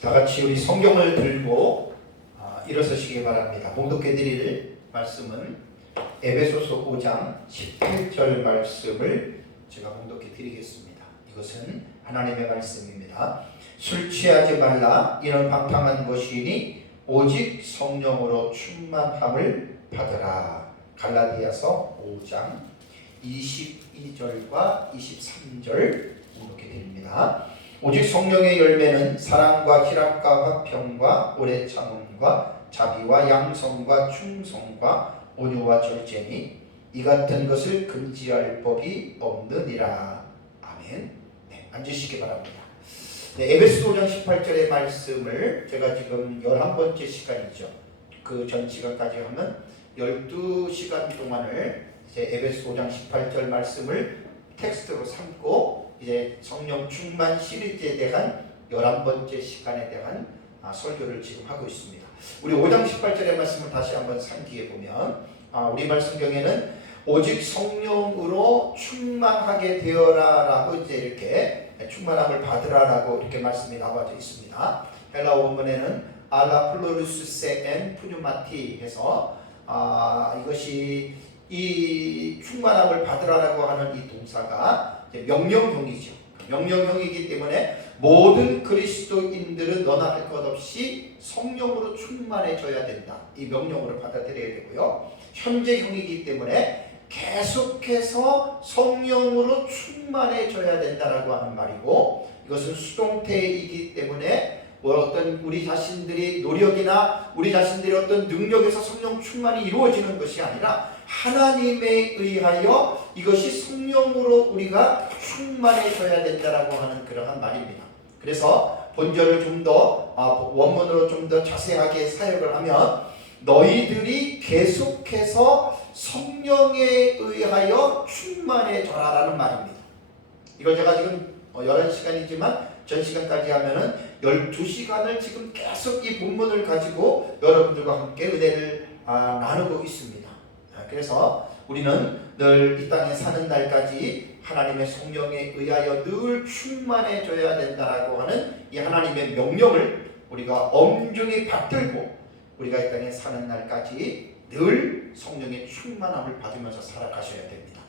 다 같이 우리 성경을 들고 일어서시기 바랍니다. 봉독해 드릴 말씀은 에베소서 5장 18절 말씀을 제가 봉독해 드리겠습니다. 이것은 하나님의 말씀입니다. 술 취하지 말라. 이는 방탕한 것이니 오직 성령으로 충만함을 받으라. 갈라디아서 5장 22절과 23절 봉독해 드립니다. 오직 성령의 열매는 사랑과 희락과 화평과 오래 참음과 자비와 양성과 충성과 온유와 절제니 이 같은 것을 금지할 법이 없느니라. 아멘. 앉으시기 바랍니다. 에베소 5장 18절의 말씀을 제가 지금 11번째 시간이죠. 그 전 시간까지 하면 12시간 동안을 이제 에베소 5장 18절 말씀을 텍스트로 삼고 이제 성령 충만 시리즈에 대한 11번째 시간에 대한 설교를 지금 하고 있습니다. 우리 5장 18절의 말씀을 다시 한번 상기해 보면 우리말 성경에는 오직 성령으로 충만하게 되어라 라고 이제 이렇게 충만함을 받으라라고 이렇게 말씀이 나와져 있습니다. 헬라 원문에는 알라 플로루스세 엔 푸뉴마티 해서 이것이 이 충만함을 받으라라고 하는 이 동사가 명령형이죠. 명령형이기 때문에 모든 그리스도인들은 너나 할 것 없이 성령으로 충만해져야 된다. 이 명령으로 받아들여야 되고요. 현재형이기 때문에 계속해서 성령으로 충만해져야 된다라고 하는 말이고, 이것은 수동태이기 때문에 어떤 우리 자신들이 노력이나 우리 자신들의 어떤 능력에서 성령 충만이 이루어지는 것이 아니라 하나님에 의하여 이것이 성령으로 우리가 충만해져야 된다라고 하는 그러한 말입니다. 그래서 본절을 좀 더 원문으로 좀 더 자세하게 사역을 하면 너희들이 계속해서 성령에 의하여 충만해져라라는 말입니다. 이걸 제가 지금 11시간이지만 전 시간까지 하면은 12시간을 지금 계속 이 본문을 가지고 여러분들과 함께 은혜를 나누고 있습니다. 그래서 우리는 늘 이 땅에 사는 날까지 하나님의 성령에 의하여 늘 충만해져야 된다라고 하는 이 하나님의 명령을 우리가 엄중히 받들고 우리가 이 땅에 사는 날까지 늘 성령의 충만함을 받으면서 살아가셔야 됩니다.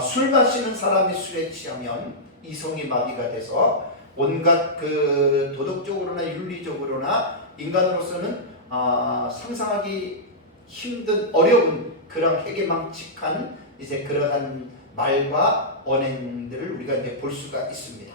술 마시는 사람이 술에 취하면 이성이 마비가 돼서 온갖 그 도덕적으로나 윤리적으로나 인간으로서는 상상하기 힘든 어려운 그런 해괴망측한 이제 그러한 말과 언행들을 우리가 이제 볼 수가 있습니다.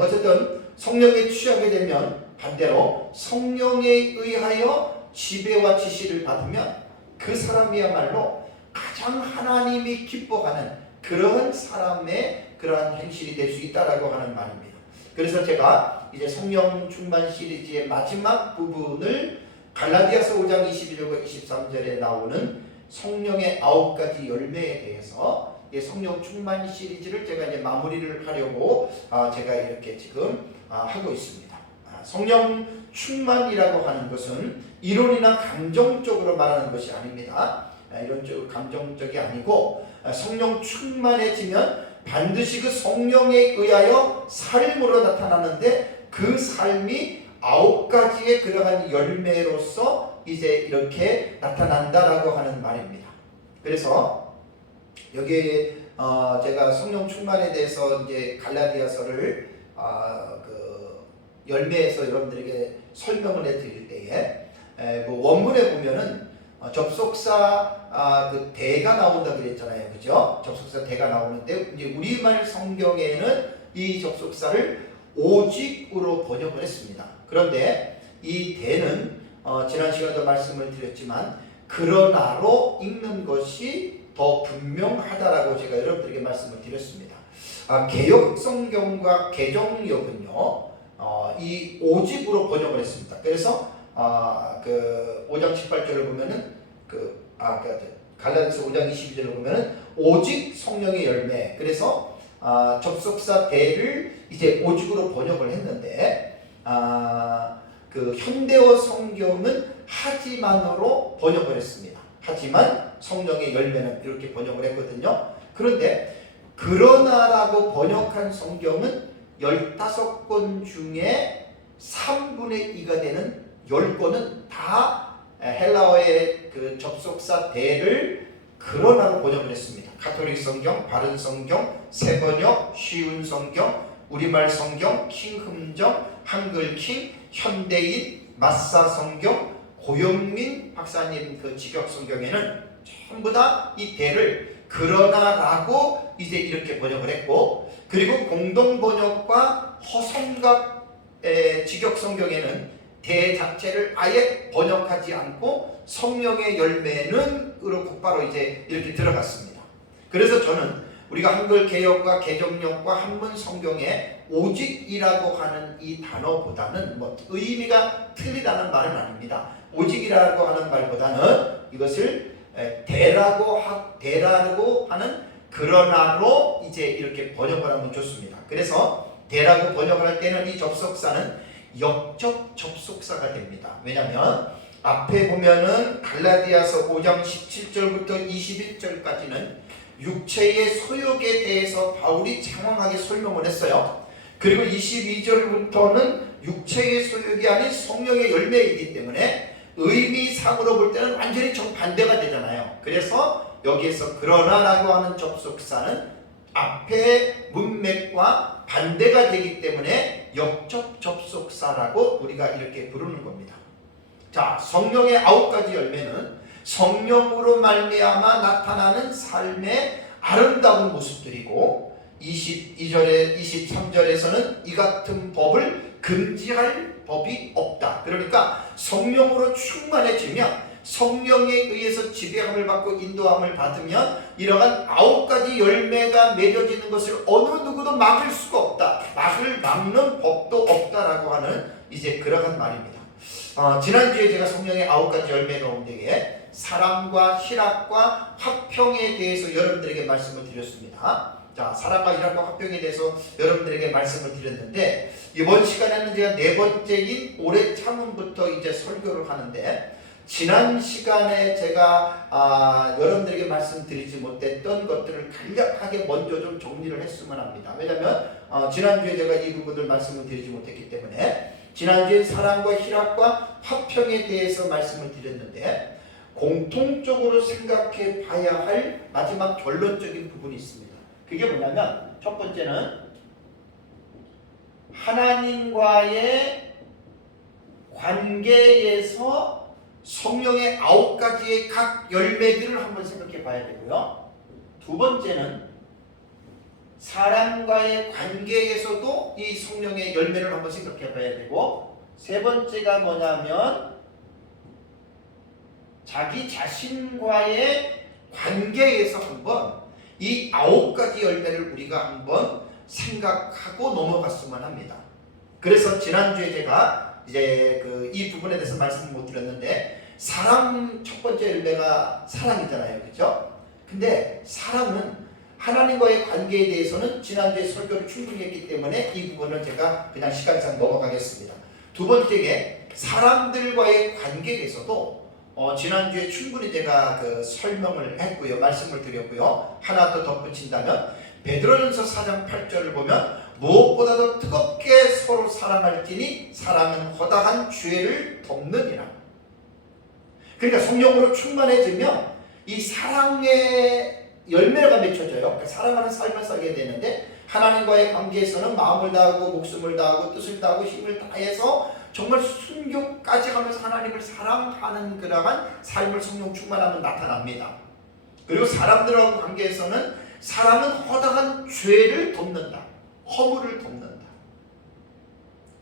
어쨌든 성령에 취하게 되면 반대로 성령에 의하여 지배와 지시를 받으면 그 사람이야말로 가장 하나님이 기뻐하는 그런 사람의 그러한 행실이 될 수 있다라고 하는 말입니다. 그래서 제가 이제 성령 충만 시리즈의 마지막 부분을 갈라디아서 5장 21절과 23절에 나오는 성령의 9가지 열매에 대해서 성령 충만 시리즈를 제가 이제 마무리를 하려고 제가 이렇게 지금 하고 있습니다. 성령 충만이라고 하는 것은 이론이나 감정적으로 말하는 것이 아닙니다. 이론적 감정적이 아니고 성령 충만해지면 반드시 그 성령에 의하여 삶으로 나타나는데 그 삶이 9가지의 그러한 열매로서 이제 이렇게 나타난다라고 하는 말입니다. 그래서 여기에 제가 성령 충만에 대해서 이제 갈라디아서를 그 열매에서 여러분들에게 설명을 해드릴 때에 뭐 원문에 보면은 접속사 그 대가 나온다 그랬잖아요, 그죠? 접속사 대가 나오는데 이제 우리말 성경에는 이 접속사를 오직으로 번역을 했습니다. 그런데 이 대는 지난 시간에도 말씀을 드렸지만 그러나로 읽는 것이 더 분명하다라고 제가 여러분들에게 말씀을 드렸습니다. 개역 성경과 개정역은요 이 오직으로 번역을 했습니다. 그래서 그 5장 18절을 보면은 갈라디아서 5장 22절을 보면은 오직 성령의 열매. 그래서 접속사 대를 이제 오직으로 번역을 했는데 그 현대어 성경은 하지만으로 번역을 했습니다. 하지만 성령의 열매는 이렇게 번역을 했거든요. 그런데 그러나라고 번역한 성경은 15권 중에 3분의 2가 되는 10권은 다 헬라어의 그 접속사 대를 그러나로 번역을 했습니다. 가톨릭 성경, 바른 성경, 새번역, 쉬운 성경, 우리말 성경, 킹흠정, 한글킹, 현대인, 마사 성경, 고영민 박사님 그 직역 성경에는 전부 다 이 대를 그러나라고 이제 이렇게 번역을 했고, 그리고 공동 번역과 허성각 직역 성경에는 대 자체를 아예 번역하지 않고 성령의 열매는 으로 곧바로 이제 이렇게 들어갔습니다. 그래서 저는 우리가 한글 개역과 개정역과 한문 성경에 오직이라고 하는 이 단어보다는 뭐 의미가 틀리다는 말은 아닙니다. 오직이라고 하는 말보다는 이것을 대라고 하는 그러나로 이제 이렇게 번역을 하면 좋습니다. 그래서 대라고 번역을 할 때는 이 접속사는 역적 접속사가 됩니다. 왜냐하면 앞에 보면은 갈라디아서 5장 17절부터 21절까지는 육체의 소욕에 대해서 바울이 장황하게 설명을 했어요. 그리고 22절부터는 육체의 소욕이 아닌 성령의 열매이기 때문에 의미상으로 볼 때는 완전히 정반대가 되잖아요. 그래서 여기에서 그러나라고 하는 접속사는 앞에 문맥과 반대가 되기 때문에 역적 접속사라고 우리가 이렇게 부르는 겁니다. 자, 성령의 9가지 열매는 성령으로 말미암아 나타나는 삶의 아름다운 모습들이고, 22절에 23절에서는 이 같은 법을 금지할 법이 없다. 그러니까 성령으로 충만해지면, 성령에 의해서 지배함을 받고 인도함을 받으면 이러한 9가지 열매가 맺어지는 것을 어느 누구도 막을 수가 없다. 막는 법도 없다라고 하는 이제 그러한 말입니다. 지난주에 제가 성령의 9가지 열매 가운데에 사랑과 희락과 화평에 대해서 여러분들에게 말씀을 드렸습니다. 자, 사랑과 희락과 화평에 대해서 여러분들에게 말씀을 드렸는데, 이번 시간에는 제가 4번째인 오래 참음부터 이제 설교를 하는데, 지난 시간에 제가 여러분들에게 말씀드리지 못했던 것들을 간략하게 먼저 좀 정리를 했으면 합니다. 왜냐하면 지난주에 제가 이 부분들 말씀을 드리지 못했기 때문에, 지난주에 사랑과 희락과 화평에 대해서 말씀을 드렸는데, 공통적으로 생각해 봐야 할 마지막 결론적인 부분이 있습니다. 그게 뭐냐면, 첫 번째는 하나님과의 관계에서 성령의 9가지의 각 열매들을 한번 생각해 봐야 되고요. 두 번째는 사람과의 관계에서도 이 성령의 열매를 한번 생각해 봐야 되고, 세 번째가 뭐냐면 자기 자신과의 관계에서 한번 이 9가지 열매를 우리가 한번 생각하고 넘어갔으면 합니다. 그래서 지난주에 제가 이제 이 부분에 대해서 말씀을 못 드렸는데, 사랑 첫 번째 열매가 사랑이잖아요, 그렇죠? 근데 사랑은 하나님과의 관계에 대해서는 지난주에 설교를 충분히 했기 때문에 이 부분은 제가 그냥 시간상 넘어가겠습니다. 두 번째에 사람들과의 관계에서도 지난주에 충분히 제가 설명을 했고요, 말씀을 드렸고요. 하나 더 덧붙인다면 베드로전서 4장 8절을 보면 무엇보다도 뜨겁게 서로 사랑할지니 사랑은 허다한 죄를 덮느니라. 그러니까 성령으로 충만해지면 이 사랑의 열매가 맺혀져요. 그러니까 사랑하는 삶을 살게 되는데, 하나님과의 관계에서는 마음을 다하고 목숨을 다하고 뜻을 다하고 힘을 다해서 정말 순교까지 가면서 하나님을 사랑하는 그러한 삶을 성령 충만하면 나타납니다. 그리고 사람들하고 관계에서는 사랑은 허다한 죄를 덮는다. 허물을 덮는다.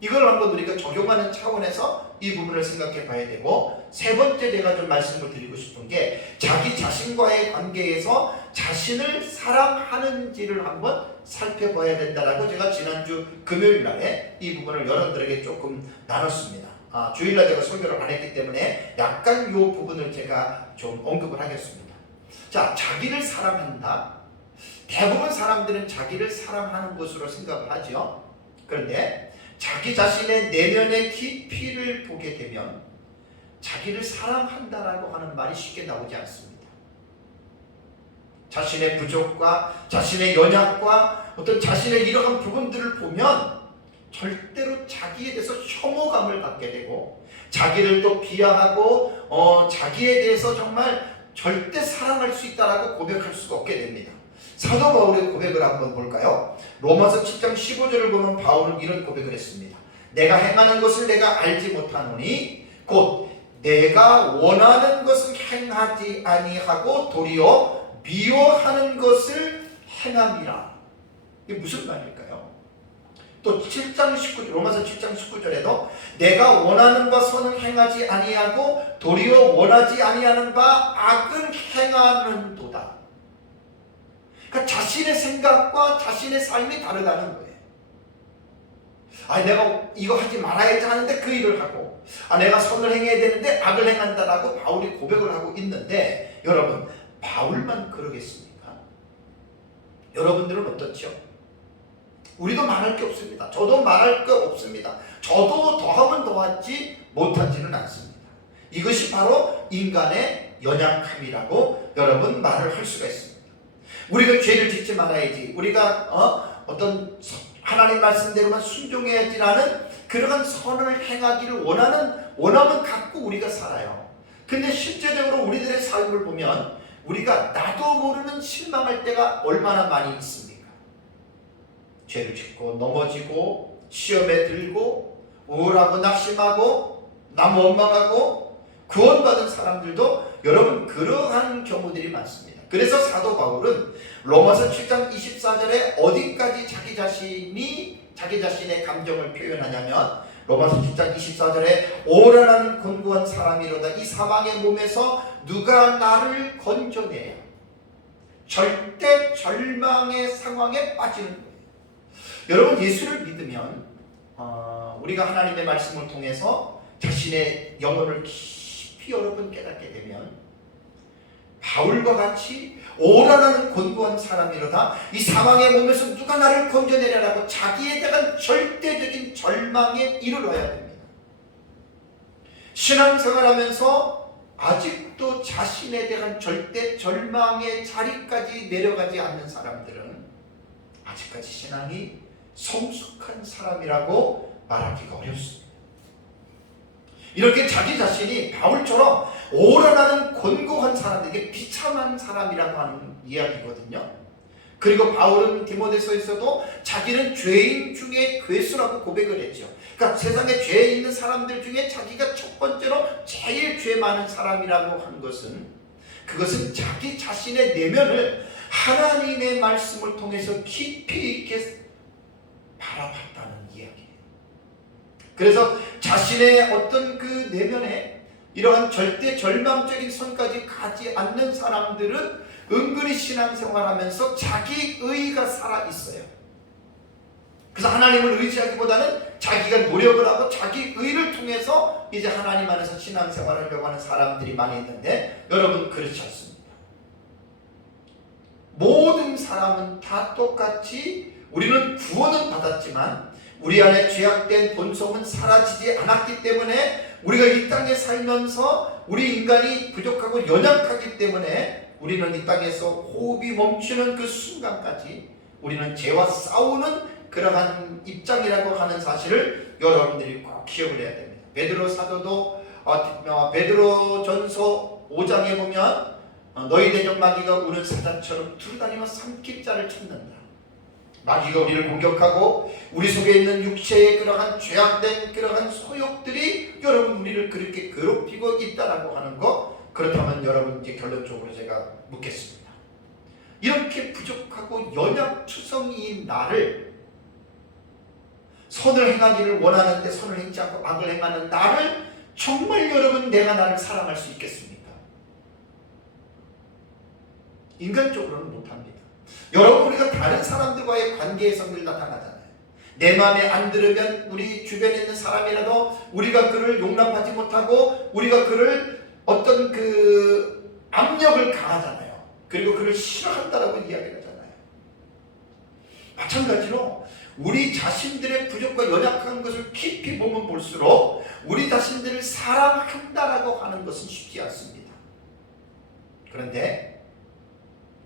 이걸 한번 우리가 적용하는 차원에서 이 부분을 생각해 봐야 되고, 세 번째 제가 좀 말씀을 드리고 싶은 게 자기 자신과의 관계에서 자신을 사랑하는지를 한번 살펴봐야 된다라고 제가 지난주 금요일 날에 이 부분을 여러분들에게 조금 나눴습니다. 주일날 제가 설교를 안 했기 때문에 약간 이 부분을 제가 좀 언급을 하겠습니다. 자, 자기를 사랑한다. 대부분 사람들은 자기를 사랑하는 것으로 생각을 하죠. 그런데 자기 자신의 내면의 깊이를 보게 되면 자기를 사랑한다라고 하는 말이 쉽게 나오지 않습니다. 자신의 부족과 자신의 연약과 어떤 자신의 이러한 부분들을 보면 절대로 자기에 대해서 혐오감을 갖게 되고 자기를 또 비하하고 자기에 대해서 정말 절대 사랑할 수 있다라고 고백할 수가 없게 됩니다. 사도 바울의 고백을 한번 볼까요? 로마서 7장 15절을 보면 바울은 이런 고백을 했습니다. 내가 행하는 것을 내가 알지 못하노니 곧 내가 원하는 것을 행하지 아니하고 도리어 미워하는 것을 행함이라. 이게 무슨 말일까요? 또 7장 19절, 로마서 7장 19절에도 내가 원하는 바 선을 행하지 아니하고 도리어 원하지 아니하는 바 악을 행하는도다. 그러니까 자신의 생각과 자신의 삶이 다르다는 거예요. 내가 이거 하지 말아야지 하는데 그 일을 하고, 내가 선을 행해야 되는데 악을 행한다라고 바울이 고백을 하고 있는데, 여러분 바울만 그러겠습니까? 여러분들은 어떻죠? 우리도 말할 게 없습니다. 저도 말할 게 없습니다. 저도 더하면 더하지 못하지는 않습니다. 이것이 바로 인간의 연약함이라고 여러분 말을 할 수가 있습니다. 우리가 죄를 짓지 말아야지, 우리가 어떤 하나님 말씀대로만 순종해야지라는 그러한 선을 행하기를 원함은 갖고 우리가 살아요. 근데 실제적으로 우리들의 삶을 보면 우리가 나도 모르는 실망할 때가 얼마나 많이 있습니까? 죄를 짓고 넘어지고 시험에 들고 우울하고 낙심하고 남 원망하고 구원받은 사람들도 여러분 그러한 경우들이 많습니다. 그래서 사도 바울은 로마서 7장 24절에 어디까지 자기 자신의 감정을 표현하냐면 로마서 7장 24절에 오라라는 곤고한 사람이로다 이 사망의 몸에서 누가 나를 건져내야. 절대 절망의 상황에 빠지는 거예요. 여러분 예수를 믿으면 우리가 하나님의 말씀을 통해서 자신의 영혼을 깊이 여러분 깨닫게 되면 바울과 같이 오라라는 곤고한 사람이로다 이 사망의 몸에서 누가 나를 건져내려라고 자기에 대한 절대적인 절망에 이르러야 됩니다. 신앙생활하면서 아직도 자신에 대한 절대 절망의 자리까지 내려가지 않는 사람들은 아직까지 신앙이 성숙한 사람이라고 말하기가 어렵습니다. 이렇게 자기 자신이 바울처럼 오라라는 곤고한 사람들에게 비참한 사람이라고 하는 이야기거든요. 그리고 바울은 디모데서에서도 자기는 죄인 중에 괴수라고 고백을 했죠. 그러니까 세상에 죄 있는 사람들 중에 자기가 첫 번째로 제일 죄 많은 사람이라고 한 것은 그것은 자기 자신의 내면을 하나님의 말씀을 통해서 깊이 있게 바라봤다는 이야기예요. 그래서 자신의 어떤 그 내면에 이러한 절대 절망적인 선까지 가지 않는 사람들은 은근히 신앙생활하면서 자기 의가 살아있어요. 그래서 하나님을 의지하기보다는 자기가 노력을 하고 자기 의를 통해서 이제 하나님 안에서 신앙생활을 하려고 하는 사람들이 많이 있는데 여러분 그렇지 않습니다. 모든 사람은 다 똑같이 우리는 구원은 받았지만 우리 안에 죄악된 본성은 사라지지 않았기 때문에 우리가 이 땅에 살면서 우리 인간이 부족하고 연약하기 때문에 우리는 이 땅에서 호흡이 멈추는 그 순간까지 우리는 죄와 싸우는 그러한 입장이라고 하는 사실을 여러분들이 꼭 기억을 해야 됩니다. 베드로 사도도 베드로전서 5장에 보면 너희 대적 마귀가 우는 사자처럼 두루다니며 삼킬 자를 찾는다. 마귀가 우리를 공격하고 우리 속에 있는 육체의 그러한 죄악된 그러한 소욕들이 여러분 우리를 그렇게 괴롭히고 있다라고 하는 거, 그렇다면 여러분 이제 결론적으로 제가 묻겠습니다. 이렇게 부족하고 연약투성이인 나를, 선을 행하기를 원하는데 선을 행치 않고 악을 행하는 나를 정말 여러분 내가 나를 사랑할 수 있겠습니까? 인간적으로는 못합니다. 여러분 우리가 다른 사람들과의 관계에서 늘 나타나잖아요. 내 마음에 안 들으면 우리 주변에 있는 사람이라도 우리가 그를 용납하지 못하고 우리가 그를 어떤 그 압력을 가하잖아요. 그리고 그를 싫어한다라고 이야기를 하잖아요. 마찬가지로 우리 자신들의 부족과 연약한 것을 깊이 보면 볼수록 우리 자신들을 사랑한다라고 하는 것은 쉽지 않습니다. 그런데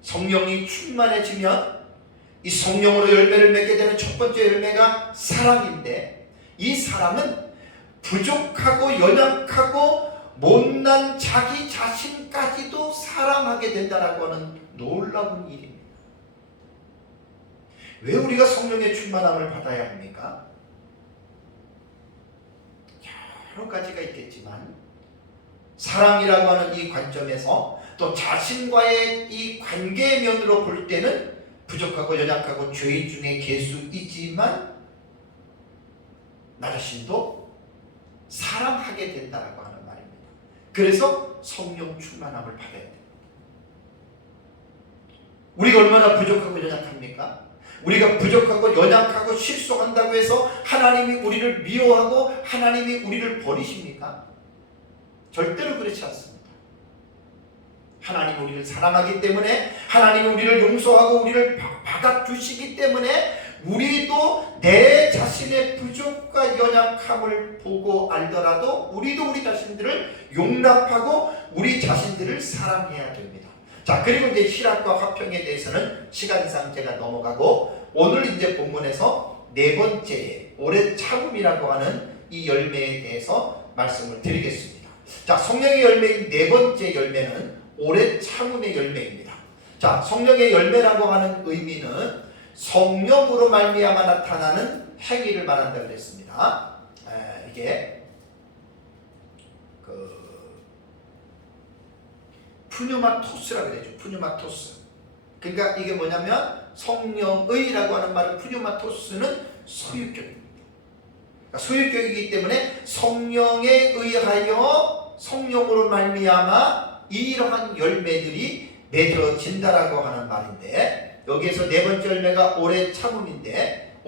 성령이 충만해지면 이 성령으로 열매를 맺게 되는 첫 번째 열매가 사랑인데, 이 사랑은 부족하고 연약하고 못난 자기 자신까지도 사랑하게 된다라고 하는 놀라운 일입니다. 왜 우리가 성령의 충만함을 받아야 합니까? 여러 가지가 있겠지만 사랑이라고 하는 이 관점에서 또 자신과의 이 관계 면으로 볼 때는 부족하고 연약하고 죄인 중에 괴수이지만 나 자신도 사랑하게 된다라고 하는 말입니다. 그래서 성령 충만함을 받아야 됩니다. 우리가 얼마나 부족하고 연약합니까? 우리가 부족하고 연약하고 실수한다고 해서 하나님이 우리를 미워하고 하나님이 우리를 버리십니까? 절대로 그렇지 않습니다. 하나님이 우리를 사랑하기 때문에, 하나님이 우리를 용서하고 우리를 받아주시기 때문에 우리도 내 자신의 부족과 연약함을 보고 알더라도 우리도 우리 자신들을 용납하고 우리 자신들을 사랑해야 됩니다. 자, 그리고 이제 희락과 화평에 대해서는 시간상 제가 넘어가고, 오늘 이제 본문에서 네 번째 오래 참음이라고 하는 이 열매에 대해서 말씀을 드리겠습니다. 자, 성령의 열매인 네 번째 열매는 오래 참음의 열매입니다. 자, 성령의 열매라고 하는 의미는 성령으로 말미암아 나타나는 행위를 말한다 그랬습니다. 이게 푸뉴마토스라고 그러죠. 푸뉴마토스. 그러니까 이게 뭐냐면 성령의라고 하는 말은 푸뉴마토스는 소유격입니다. 그러니까 소유격이기 때문에 성령에 의하여 성령으로 말미암아 이러한 열매들이 맺어진다라고 하는 말인데, 여기에서 네 번째 열매가 오래 참음인데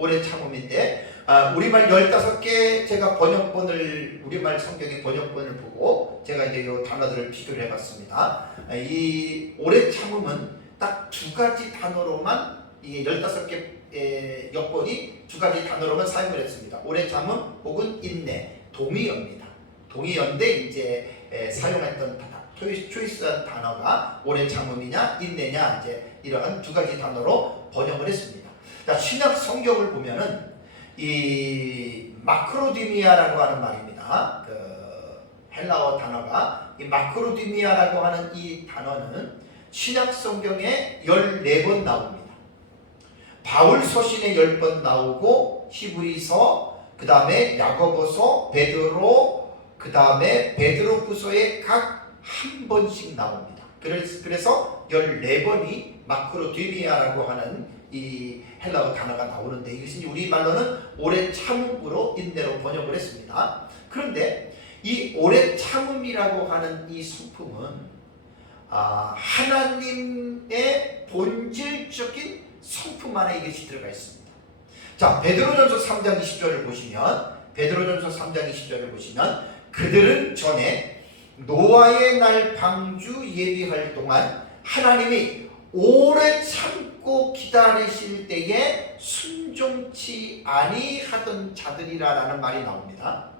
우리말 15개 제가 번역본을, 우리말 성경의 번역본을 보고 제가 이제 이 단어들을 비교를 해봤습니다. 이 오래 참음은 딱 두 가지 단어로만, 이 15개 역본이 두 가지 단어로만 사용을 했습니다. 오래 참음 혹은 인내, 동의어입니다. 동의어인데 이제 사용했던 초이스한 단어가 오래 참음이냐 인내냐, 이제 이러한 두 가지 단어로 번역을 했습니다. 자, 신약 성경을 보면은 이 마크로디미아라고 하는 말입니다. 헬라어 단어가, 이 마크로디미아라고 하는 이 단어는 신약 성경에 14번 나옵니다. 바울 서신에 10번 나오고, 히브리서, 그 다음에 야고보서, 베드로, 그 다음에 베드로후서에 각 한 번씩 나옵니다. 그래서 14번이 마크로디미아라고 하는 이 헬라어 단어가 나오는데, 이것이 우리말로는 오래 참음으로 인내로 번역을 했습니다. 그런데 이 오래 참음이라고 하는 이 성품은 하나님의 본질적인 성품 안에 이것이 들어가 있습니다. 자, 베드로전서 3장 20절을 보시면 그들은 전에 노아의 날 방주 예비할 동안 하나님이 오래 참고 기다리실 때에 순종치 아니하던 자들이라는 말이 나옵니다.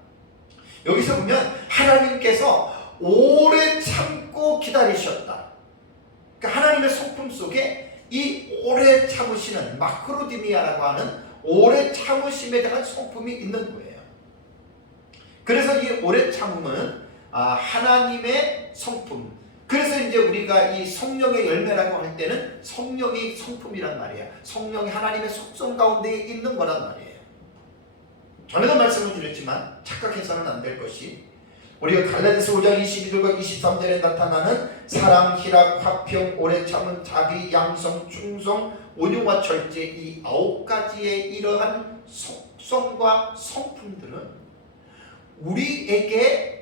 여기서 보면 하나님께서 오래 참고 기다리셨다. 그러니까 하나님의 성품 속에 이 오래 참으시는 마크로디미아라고 하는 오래 참으심에 대한 성품이 있는 거예요. 그래서 이 오래 참음은 하나님의 성품. 그래서 이제 우리가 이 성령의 열매라고 할 때는 성령의 성품이란 말이에요. 성령이 하나님의 속성 가운데 있는 거란 말이에요. 전에도 말씀을 드렸지만 착각해서는 안 될 것이, 우리가 갈라디아서 5장 22절과 23절에 나타나는 사랑, 희락, 화평, 오래 참음, 자비, 양성, 충성, 온유와 절제, 이 9가지의 이러한 속성과 성품들은 우리에게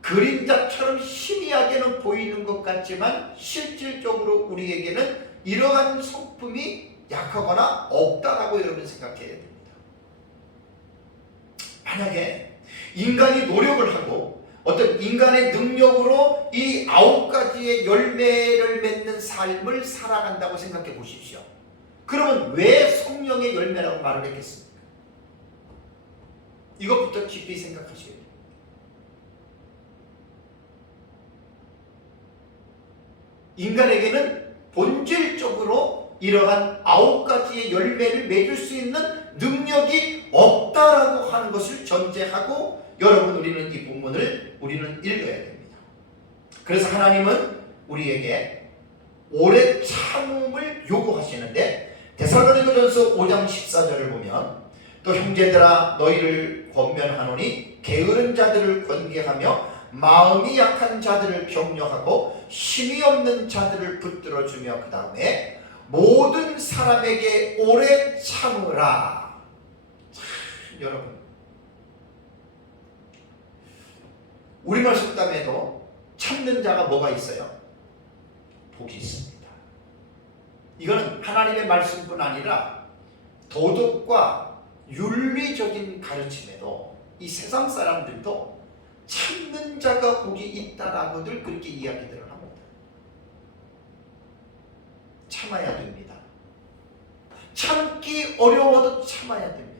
그림자처럼 희미하게는 보이는 것 같지만 실질적으로 우리에게는 이러한 성품이 약하거나 없다라고 여러분 생각해야 됩니다. 만약에 인간이 노력을 하고 어떤 인간의 능력으로 이 9가지의 열매를 맺는 삶을 살아간다고 생각해 보십시오. 그러면 왜 성령의 열매라고 말을 했겠습니까? 이것부터 깊이 생각하셔야 돼요. 인간에게는 본질적으로 이러한 9가지의 열매를 맺을 수 있는 능력이 없다라고 하는 것을 전제하고 여러분 우리는 이 본문을 우리는 읽어야 됩니다. 그래서 하나님은 우리에게 오래 참음을 요구하시는데 데살로니가전서 5장 14절을 보면 또 형제들아 너희를 권면하노니 게으른 자들을 권계하며 마음이 약한 자들을 격려하고 힘이 없는 자들을 붙들어주며 그 다음에 모든 사람에게 오래 참으라. 참, 여러분 우리말 속담에도 참는 자가 뭐가 있어요? 복이 있습니다. 이거는 하나님의 말씀뿐 아니라 도덕과 윤리적인 가르침에도 이 세상 사람들도 참는 자가 복이 있다라고들 그렇게 이야기들을 합니다. 참아야 됩니다. 참기 어려워도 참아야 됩니다.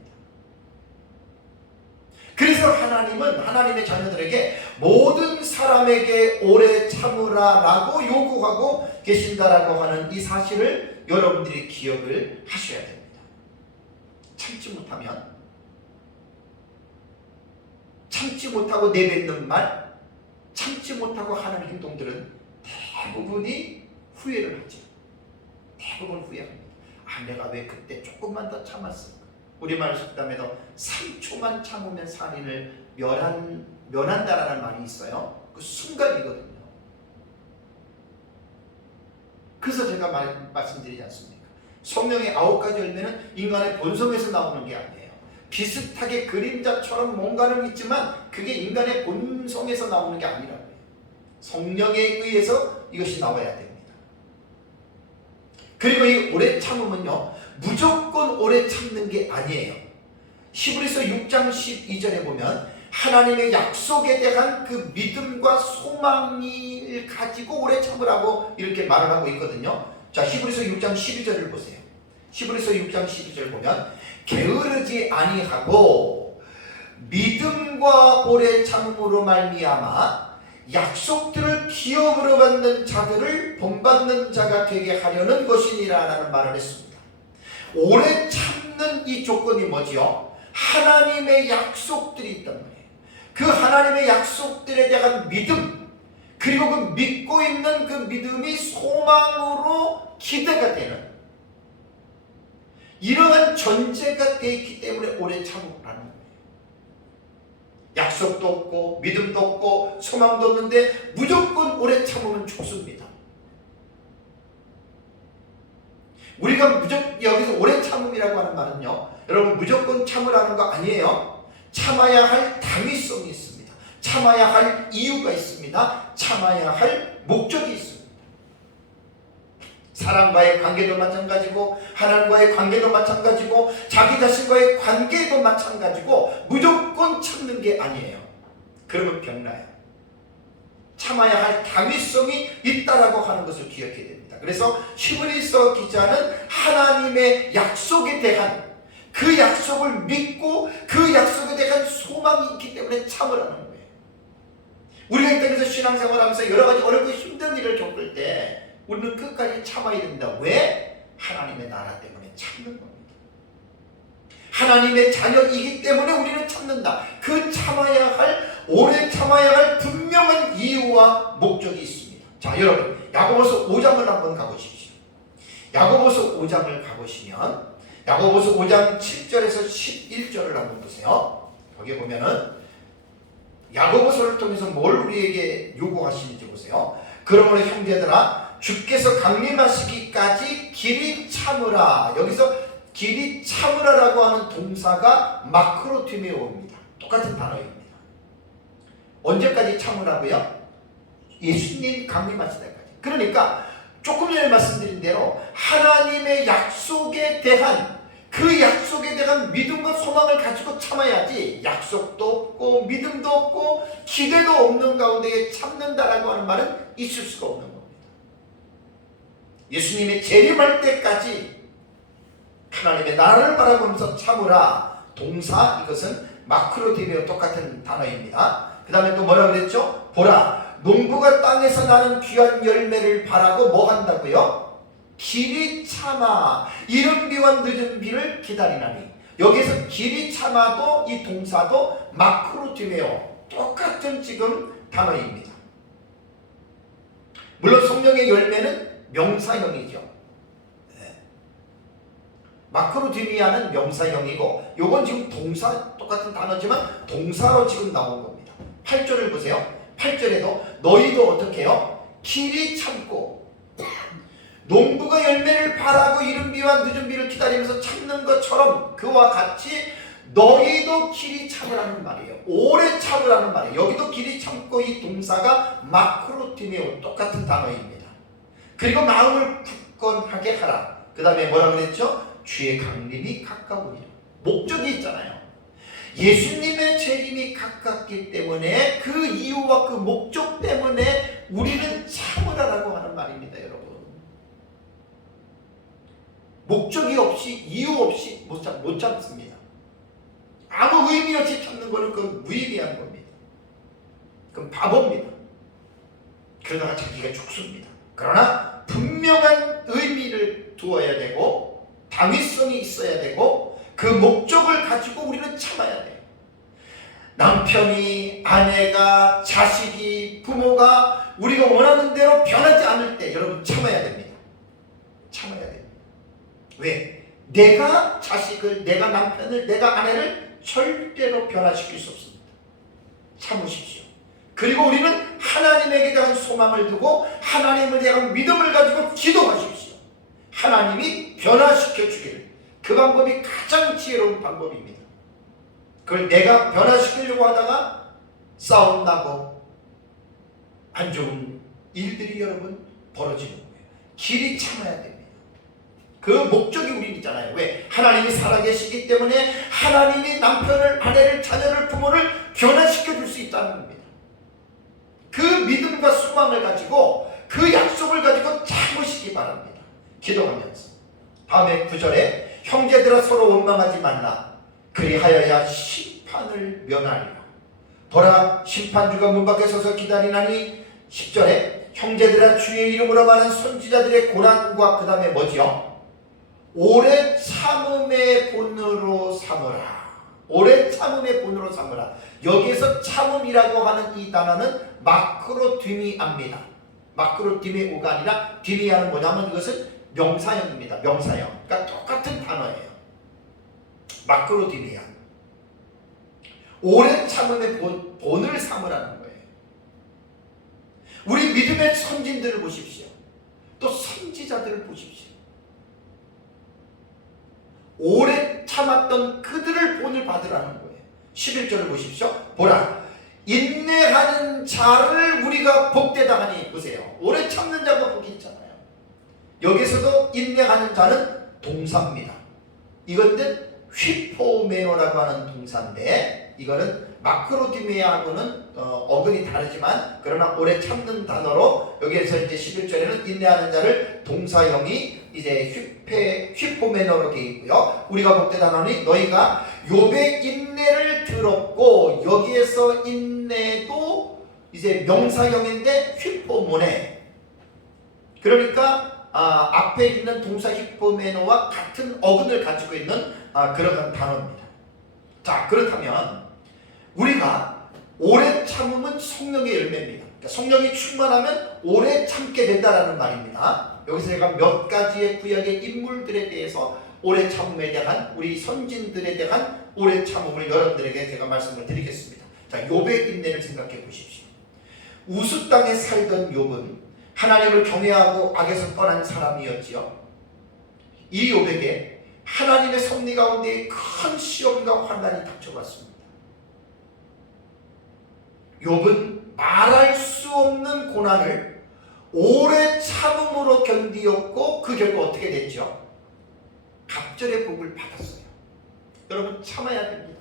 그래서 하나님은 하나님의 자녀들에게 모든 사람에게 오래 참으라라고 요구하고 계신다라고 하는 이 사실을 여러분들이 기억을 하셔야 됩니다. 참지 못하면 참지 못하고 내뱉는 말, 참지 못하고 하는 행동들은 대부분이 후회를 하죠. 대부분 후회합니다. 아, 내가 왜 그때 조금만 더 참았을까? 우리말 속담에도 3초만 참으면 살인을 면한다라는 말이 있어요. 그 순간이거든요. 그래서 제가 말씀드리지 않습니까? 성령의 9가지 열매는 인간의 본성에서 나오는 게 아니에요. 비슷하게 그림자처럼 뭔가는 있지만 그게 인간의 본성에서 나오는 게 아니라고요. 성령에 의해서 이것이 나와야 됩니다. 그리고 이 오래 참음은요 무조건 오래 참는 게 아니에요. 히브리서 6장 12절에 보면 하나님의 약속에 대한 그 믿음과 소망을 가지고 오래 참으라고 이렇게 말을 하고 있거든요. 자, 히브리서 6장 12절을 보세요. 히브리서 6장 12절 보면 게으르지 아니하고 믿음과 오래 참음으로 말미암아 약속들을 기업으로 받는 자들을 본받는 자가 되게 하려는 것이니라 라는 말을 했습니다. 오래 참는 이 조건이 뭐지요? 하나님의 약속들이 있단 말이에요. 그 하나님의 약속들에 대한 믿음, 그리고 그 믿고 있는 그 믿음이 소망으로 기대가 되는 이러한 전제가 되어 있기 때문에 오래 참으라는 거예요. 약속도 없고 믿음도 없고 소망도 없는데 무조건 오래 참으면 죽습니다. 우리가 무조건 여기서 오래 참음이라고 하는 말은요, 여러분 무조건 참으라는 거 아니에요. 참아야 할 당위성이 있습니다. 참아야 할 이유가 있습니다. 참아야 할 목적이 있습니다. 사람과의 관계도 마찬가지고 하나님과의 관계도 마찬가지고 자기 자신과의 관계도 마찬가지고 무조건 참는 게 아니에요. 그러면 병나요. 참아야 할 당위성이 있다라고 하는 것을 기억해야 됩니다. 그래서 히브리서 기자는 하나님의 약속에 대한 그 약속을 믿고 그 약속에 대한 소망이 있기 때문에 참으라는 거예요. 우리가 이 땅에서 신앙생활하면서 여러 가지 어렵고 힘든 일을 겪을 때 우리는 끝까지 참아야 된다. 왜? 하나님의 나라 때문에 참는 겁니다. 하나님의 자녀이기 때문에 우리는 참는다. 그 참아야 할, 오래 참아야 할 분명한 이유와 목적이 있습니다. 자, 여러분 야고보서 5장을 한번 가보십시오. 야고보서 5장을 가보시면 야고보서 5장 7절에서 11절을 한번 보세요. 거기에 보면은 야고보서를 통해서 뭘 우리에게 요구하시는지 보세요. 그러므로 형제들아 주께서 강림하시기까지 길이 참으라. 여기서 길이 참으라라고 하는 동사가 마크로티메오입니다. 똑같은 단어입니다. 언제까지 참으라고요? 예수님 강림하실 때까지. 그러니까 조금 전에 말씀드린 대로 하나님의 약속에 대한 그 약속에 대한 믿음과 소망을 가지고 참아야지 약속도 없고 믿음도 없고 기대도 없는 가운데에 참는다라고 하는 말은 있을 수가 없는 겁니다. 예수님이 재림할 때까지 하나님의 나라를 바라보면서 참으라. 동사 이것은 마크로티메오 똑같은 단어입니다. 그 다음에 또 뭐라 그랬죠? 보라 농부가 땅에서 나는 귀한 열매를 바라고 뭐 한다고요? 길이 참아 이른 비와 늦은 비를 기다리나니, 여기서 길이 참아도 이 동사도 마크로티메오 똑같은 지금 단어입니다. 물론 성령의 열매는 명사형이죠. 마크로디미아는 명사형이고, 요건 지금 동사 똑같은 단어지만 동사로 지금 나온 겁니다. 8절을 보세요. 8절에도 너희도 어떻게 해요? 길이 참고 농부가 열매를 바라고 이른 비와 늦은 비를 기다리면서 참는 것처럼 그와 같이 너희도 길이 참으라는 말이에요. 오래 참으라는 말이에요. 여기도 길이 참고 이 동사가 마크로티메오 똑같은 단어입니다. 그리고 마음을 굳건하게 하라. 그 다음에 뭐라 그랬죠? 주의 강림이 가까우니라. 목적이 있잖아요. 예수님의 재림이 가깝기 때문에 그 이유와 그 목적 때문에 우리는 참으라라고 하는 말입니다, 여러분. 목적이 없이 이유 없이 못 참습니다. 아무 의미 없이 참는 것은 그건 무의미한 겁니다. 그건 바보입니다. 그러다가 자기가 죽습니다. 그러나 분명한 의미를 두어야 되고 당위성이 있어야 되고 그 목적을 가지고 우리는 참아야 돼요. 남편이, 아내가, 자식이, 부모가 우리가 원하는 대로 변하지 않을 때 여러분 참아야 됩니다. 참아야 됩니다. 왜? 내가 자식을, 내가 남편을, 내가 아내를 절대로 변화시킬 수 없습니다. 참으십시오. 그리고 우리는 하나님에게 대한 소망을 두고 하나님에 대한 믿음을 가지고 기도하십시오. 하나님이 변화시켜 주기를. 그 방법이 가장 지혜로운 방법입니다. 그걸 내가 변화시키려고 하다가 싸움 나고 안 좋은 일들이 여러분 벌어지는 거예요. 길이 참아야 됩니다. 그 목적이 우리 있잖아요. 왜? 하나님이 살아계시기 때문에 하나님이 남편을, 아내를, 자녀를, 부모를 변화시켜 줄 수 있다는 겁니다. 그 믿음과 소망을 가지고 그 약속을 가지고 참으시기 바랍니다. 기도하면서. 다음에 9절에 형제들아 서로 원망하지 말라. 그리하여야 심판을 면하리라. 보라 심판주가 문 밖에 서서 기다리나니. 10절에 형제들아 주의 이름으로 말한 선지자들의 고난과 그 다음에 뭐지요? 오래 참음의 본으로 삼으라. 오래 참음의 본으로 삼으라. 여기에서 참음이라고 하는 이 단어는 마크로디미아입니다. 마크로디미오가 아니라 디미아는 뭐냐면 이것은 명사형입니다. 명사형. 그러니까 똑같은 단어예요. 마크로디미아. 오랜 참음의 본을 삼으라는 거예요. 우리 믿음의 선진들을 보십시오. 또 선지자들을 보십시오. 오래 참았던 그들을 본을 받으라는 거예요. 11절을 보십시오. 보라 인내하는 자를 우리가 복되다 하니. 보세요. 오래 참는 자가 복이 있잖아요. 여기서도 인내하는 자는 동사입니다. 이건데 휘포메노라고 하는 동사인데, 이거는 마크로디메아하고는 어근이 다르지만 그러나 오래 참는 단어로 여기에서 이제 11절에는 인내하는 자를 동사형이 이제 휘포메노로 되어 있고요. 우리가 복되다 하니 너희가 욥의 인내를 들었고, 여기에서 인내도 이제 명사형인데 휘포모네. 그러니까 앞에 있는 동사 휘포메노와 같은 어근을 가지고 있는 그런 단어입니다. 자, 그렇다면 우리가 오래 참음은 성령의 열매입니다. 그러니까 성령이 충만하면 오래 참게 된다라는 말입니다. 여기서 제가 몇 가지의 구약의 인물들에 대해서 오래 참음에 대한, 우리 선진들에 대한 오래 참음을 여러분들에게 제가 말씀을 드리겠습니다. 자, 욥의 인내를 생각해 보십시오. 우스 땅에 살던 욥은 하나님을 경외하고 악에서 떠난 사람이었지요. 이 욥에게 하나님의 섭리 가운데 큰 시험과 환난이 닥쳐왔습니다. 욥은 말할 수 없는 고난을 오래 참음으로 견디었고, 그 결과 어떻게 됐죠? 갑절의 복을 받았어요. 여러분 참아야 됩니다.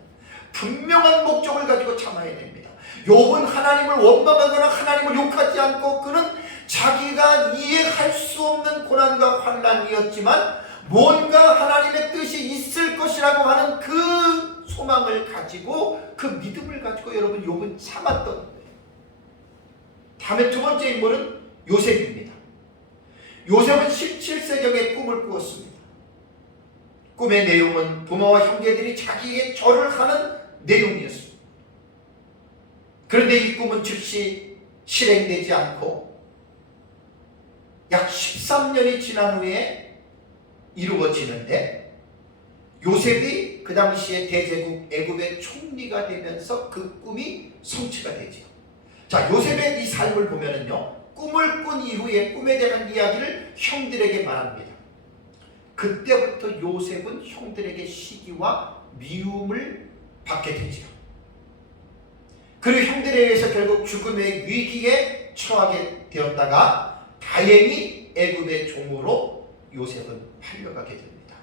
분명한 목적을 가지고 참아야 됩니다. 욥은 하나님을 원망하거나 하나님을 욕하지 않고, 그는 자기가 이해할 수 없는 고난과 환난이었지만 뭔가 하나님의 뜻이 있을 것이라고 하는 그 소망을 가지고, 그 믿음을 가지고 여러분 욥은 참았던 거예요. 다음에 두 번째 인물은 요셉입니다. 요셉은 17세경에 꿈을 꾸었습니다. 꿈의 내용은 부모와 형제들이 자기에게 절을 하는 내용이었습니다. 그런데 이 꿈은 즉시 실행되지 않고 약 13년이 지난 후에 이루어지는데, 요셉이 그 당시에 대제국 애굽의 총리가 되면서 그 꿈이 성취가 되죠. 자, 요셉의 이 삶을 보면은요, 꿈을 꾼 이후에 꿈에 대한 이야기를 형들에게 말합니다. 그때부터 요셉은 형들에게 시기와 미움을 받게 되죠. 그리고 형들에 의해서 결국 죽음의 위기에 처하게 되었다가 다행히 애굽의 종으로 요셉은 팔려가게 됩니다.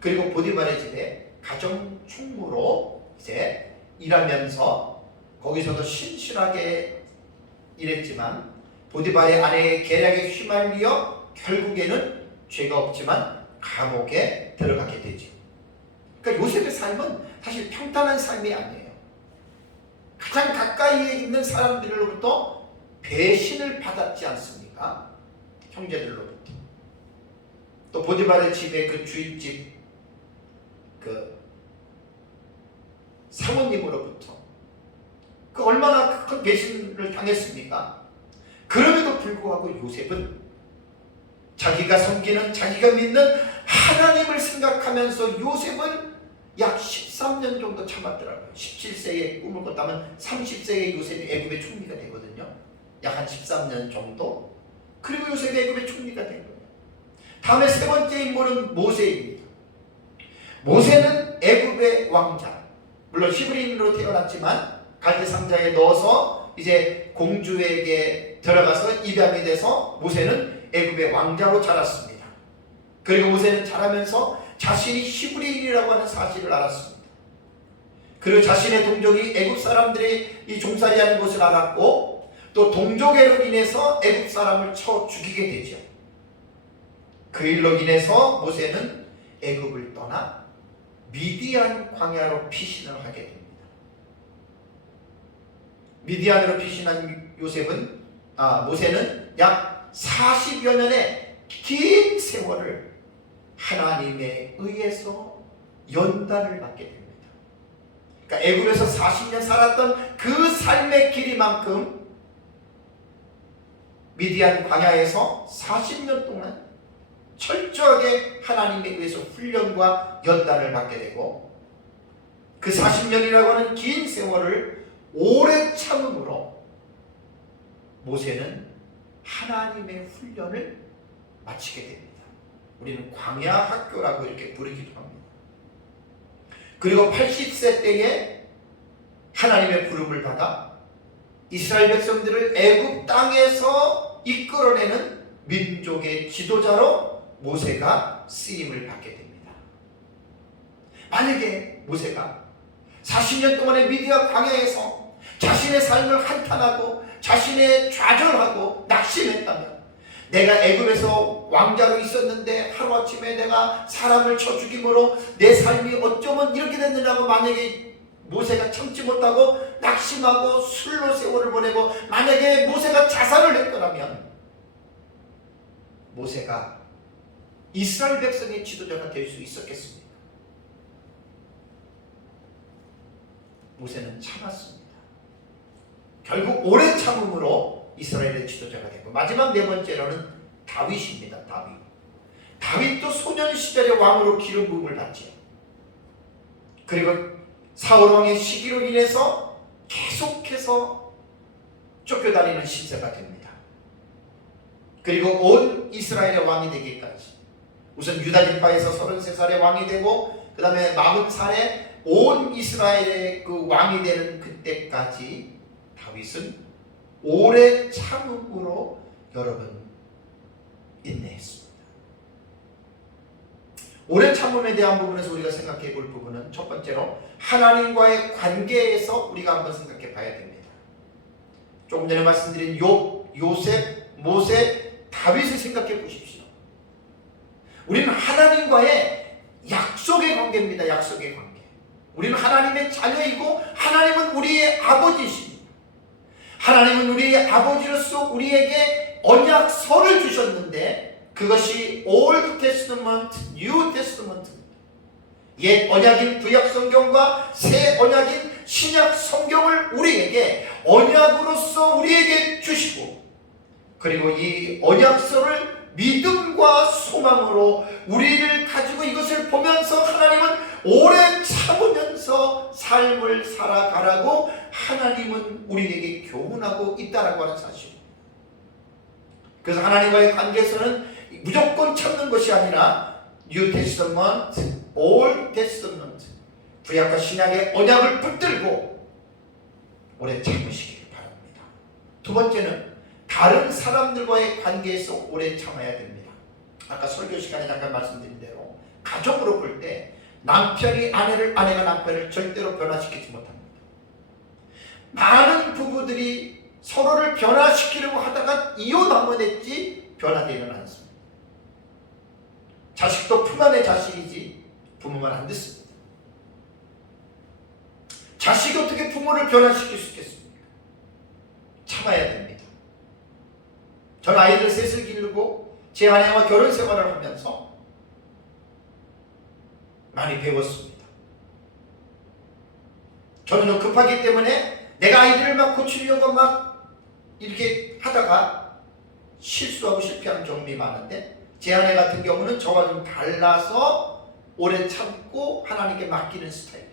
그리고 보디발의 집에 가정 총무로 이제 일하면서 거기서도 신실하게 일했지만 보디발의 아내의 계략에 휘말려 결국에는 죄가 없지만 감옥에 들어가게 되죠. 그러니까 요셉의 삶은 사실 평탄한 삶이 아니에요. 가장 가까이에 있는 사람들로부터 배신을 받았지 않습니까? 형제들로부터. 또 보디발의 집에 그 주인집 그 사모님으로부터 그 얼마나 큰 배신을 당했습니까? 그럼에도 불구하고 요셉은 자기가 섬기는, 자기가 믿는 하나님을 생각하면서 요셉은 약 13년 정도 참았더라고요. 17세에 꿈을 꿨다면 30세에 요셉이 애굽의 총리가 되거든요. 약 한 13년 정도. 그리고 요셉이 애굽의 총리가 된 거예요. 다음에 세 번째 인물은 모세입니다. 모세는 애굽의 왕자, 물론 히브리인으로 태어났지만 갈대 상자에 넣어서 이제 공주에게 들어가서 입양이 돼서 모세는 애굽의 왕자로 자랐습니다. 그리고 모세는 자라면서 자신이 히브리인이라고 하는 사실을 알았습니다. 그리고 자신의 동족이 애굽 사람들이 이 종살이하는 것을 알았고, 또 동족애로 인해서 애굽 사람을 쳐 죽이게 되죠. 그 일로 인해서 모세는 애굽을 떠나 미디안 광야로 피신을 하게 됩니다. 미디안으로 피신한 모세는 약 40여 년의 긴 세월을 하나님에 의해서 연단을 받게 됩니다. 그러니까 애굽에서 40년 살았던 그 삶의 길이만큼 미디안 광야에서 40년 동안 철저하게 하나님에 의해서 훈련과 연단을 받게 되고, 그 40년이라고 하는 긴 세월을 오래 참음으로 모세는 하나님의 훈련을 마치게 됩니다. 우리는 광야 학교라고 이렇게 부르기도 합니다. 그리고 80세 때에 하나님의 부름을 받아 이스라엘 백성들을 애굽 땅에서 이끌어내는 민족의 지도자로 모세가 쓰임을 받게 됩니다. 만약에 모세가 40년 동안의 미디안 광야에서 자신의 삶을 한탄하고 자신의 좌절하고 낙심했다면, 내가 애굽에서 왕자로 있었는데 하루아침에 내가 사람을 쳐 죽임으로 내 삶이 어쩌면 이렇게 됐느냐고 만약에 모세가 참지 못하고 낙심하고 술로 세월을 보내고 만약에 모세가 자살을 했더라면, 모세가 이스라엘 백성의 지도자가 될 수 있었겠습니까? 모세는 참았습니다. 결국 오래 참음으로 이스라엘의 지도자가 되고, 마지막 네 번째로는 다윗입니다. 다윗도 소년 시절에 왕으로 기름 부음을 받죠. 그리고 사울 왕의 시기로 인해서 계속해서 쫓겨다니는 신세가 됩니다. 그리고 온 이스라엘의 왕이 되기까지, 우선 유다 지파에서 33살의 왕이 되고, 그 다음에 40살에 온 이스라엘의 그 왕이 되는 그때까지 다윗은 오래 참음으로 여러분 인내했습니다. 오래 참음에 대한 부분에서 우리가 생각해 볼 부분은, 첫 번째로 하나님과의 관계에서 우리가 한번 생각해 봐야 됩니다. 조금 전에 말씀드린 요셉, 모세, 다윗을 생각해 보십시오. 우리는 하나님과의 약속의 관계입니다. 약속의 관계. 우리는 하나님의 자녀이고 하나님은 우리의 아버지이십니다. 하나님은 우리의 아버지로서 우리에게 언약서를 주셨는데, 그것이 Old Testament, New Testament, 옛 언약인 구약 성경과 새 언약인 신약 성경을 우리에게 언약으로서 우리에게 주시고, 그리고 이 언약서를 믿음과 소망으로 우리를 가지고 이것을 보면서 하나님은 오래 참으면서 삶을 살아가라고 하나님은 우리에게 교훈하고 있다라고 하는 사실. 그래서 하나님과의 관계에서는 무조건 참는 것이 아니라 New Testament, Old Testament, 구약과 신약의 언약을 붙들고 오래 참으시길 바랍니다. 두 번째는 다른 사람들과의 관계에서 오래 참아야 됩니다. 아까 설교 시간에 잠깐 말씀드린 대로 가족으로 볼 때 남편이 아내를, 아내가 남편을 절대로 변화시키지 못합니다. 많은 부부들이 서로를 변화시키려고 하다가 이혼하면 했지 변화되지는 않습니다. 자식도 품 안의 자식이지 부모만 안 듣습니다. 자식이 어떻게 부모를 변화시킬 수 있겠습니까? 참아야 됩니다. 저는 아이들 셋을 기르고 제 아내와 결혼 생활을 하면서 많이 배웠습니다. 저는 좀 급하기 때문에 내가 아이들을 막 고치려고 막 이렇게 하다가 실수하고 실패하는 경험이 많은데, 제 아내 같은 경우는 저와 좀 달라서 오래 참고 하나님께 맡기는 스타일이에요.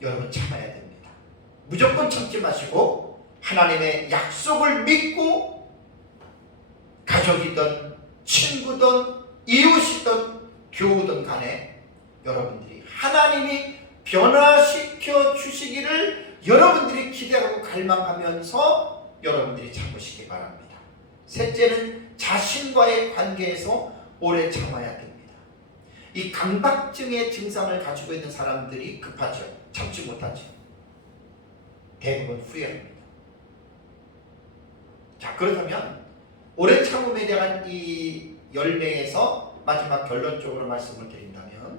여러분 참아야 됩니다. 무조건 참지 마시고 하나님의 약속을 믿고 가족이든 친구든 이웃이든 교우든 간에 여러분들이 하나님이 변화시켜 주시기를 여러분들이 기대하고 갈망하면서 여러분들이 참으시기 바랍니다. 셋째는 자신과의 관계에서 오래 참아야 됩니다. 이 강박증의 증상을 가지고 있는 사람들이 급하죠. 참지 못하죠. 대부분 후회합니다. 자, 그렇다면 오래 참음에 대한 이 열매에서 마지막 결론적으로 말씀을 드린다면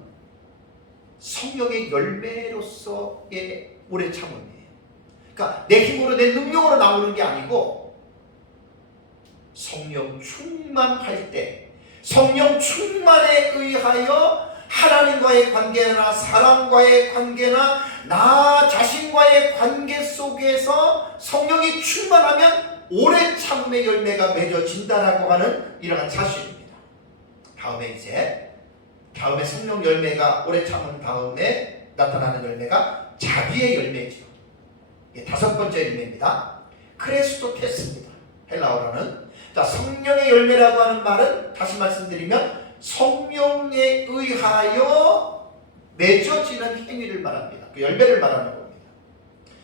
성령의 열매로서의 오래 참음이에요. 그러니까 내 힘으로 내 능력으로 나오는 게 아니고 성령 충만할 때, 성령 충만에 의하여 하나님과의 관계나 사람과의 관계나 나 자신과의 관계 속에서 성령이 충만하면 오래 참음의 열매가 맺어진다라고 하는 이러한 사실입니다. 다음에 성령 열매가 오래 참은 다음에 나타나는 열매가 자비의 열매죠. 이게 다섯 번째 열매입니다. 크레스토테스입니다. 헬라어로는. 자, 성령의 열매라고 하는 말은 다시 말씀드리면 성령에 의하여 맺어지는 행위를 말합니다. 그 열매를 말하는 겁니다.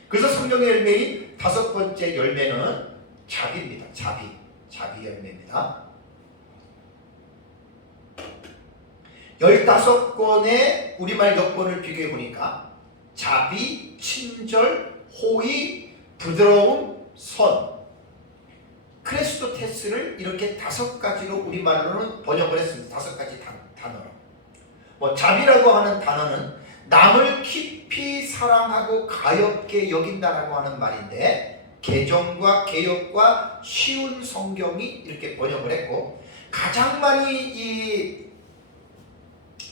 그래서 성령의 열매인 다섯 번째 열매는 자비입니다. 자비 열매입니다. 15권의 우리말 여권을 비교해 보니까 자비, 친절, 호의, 부드러움, 선, 크레스토테스를 이렇게 5가지로 우리말로는 번역을 했습니다. 5가지 단어로. 자비라고 하는 단어는 남을 깊이 사랑하고 가엽게 여긴다라고 하는 말인데, 개정과 개역과 쉬운 성경이 이렇게 번역을 했고, 가장 많이 이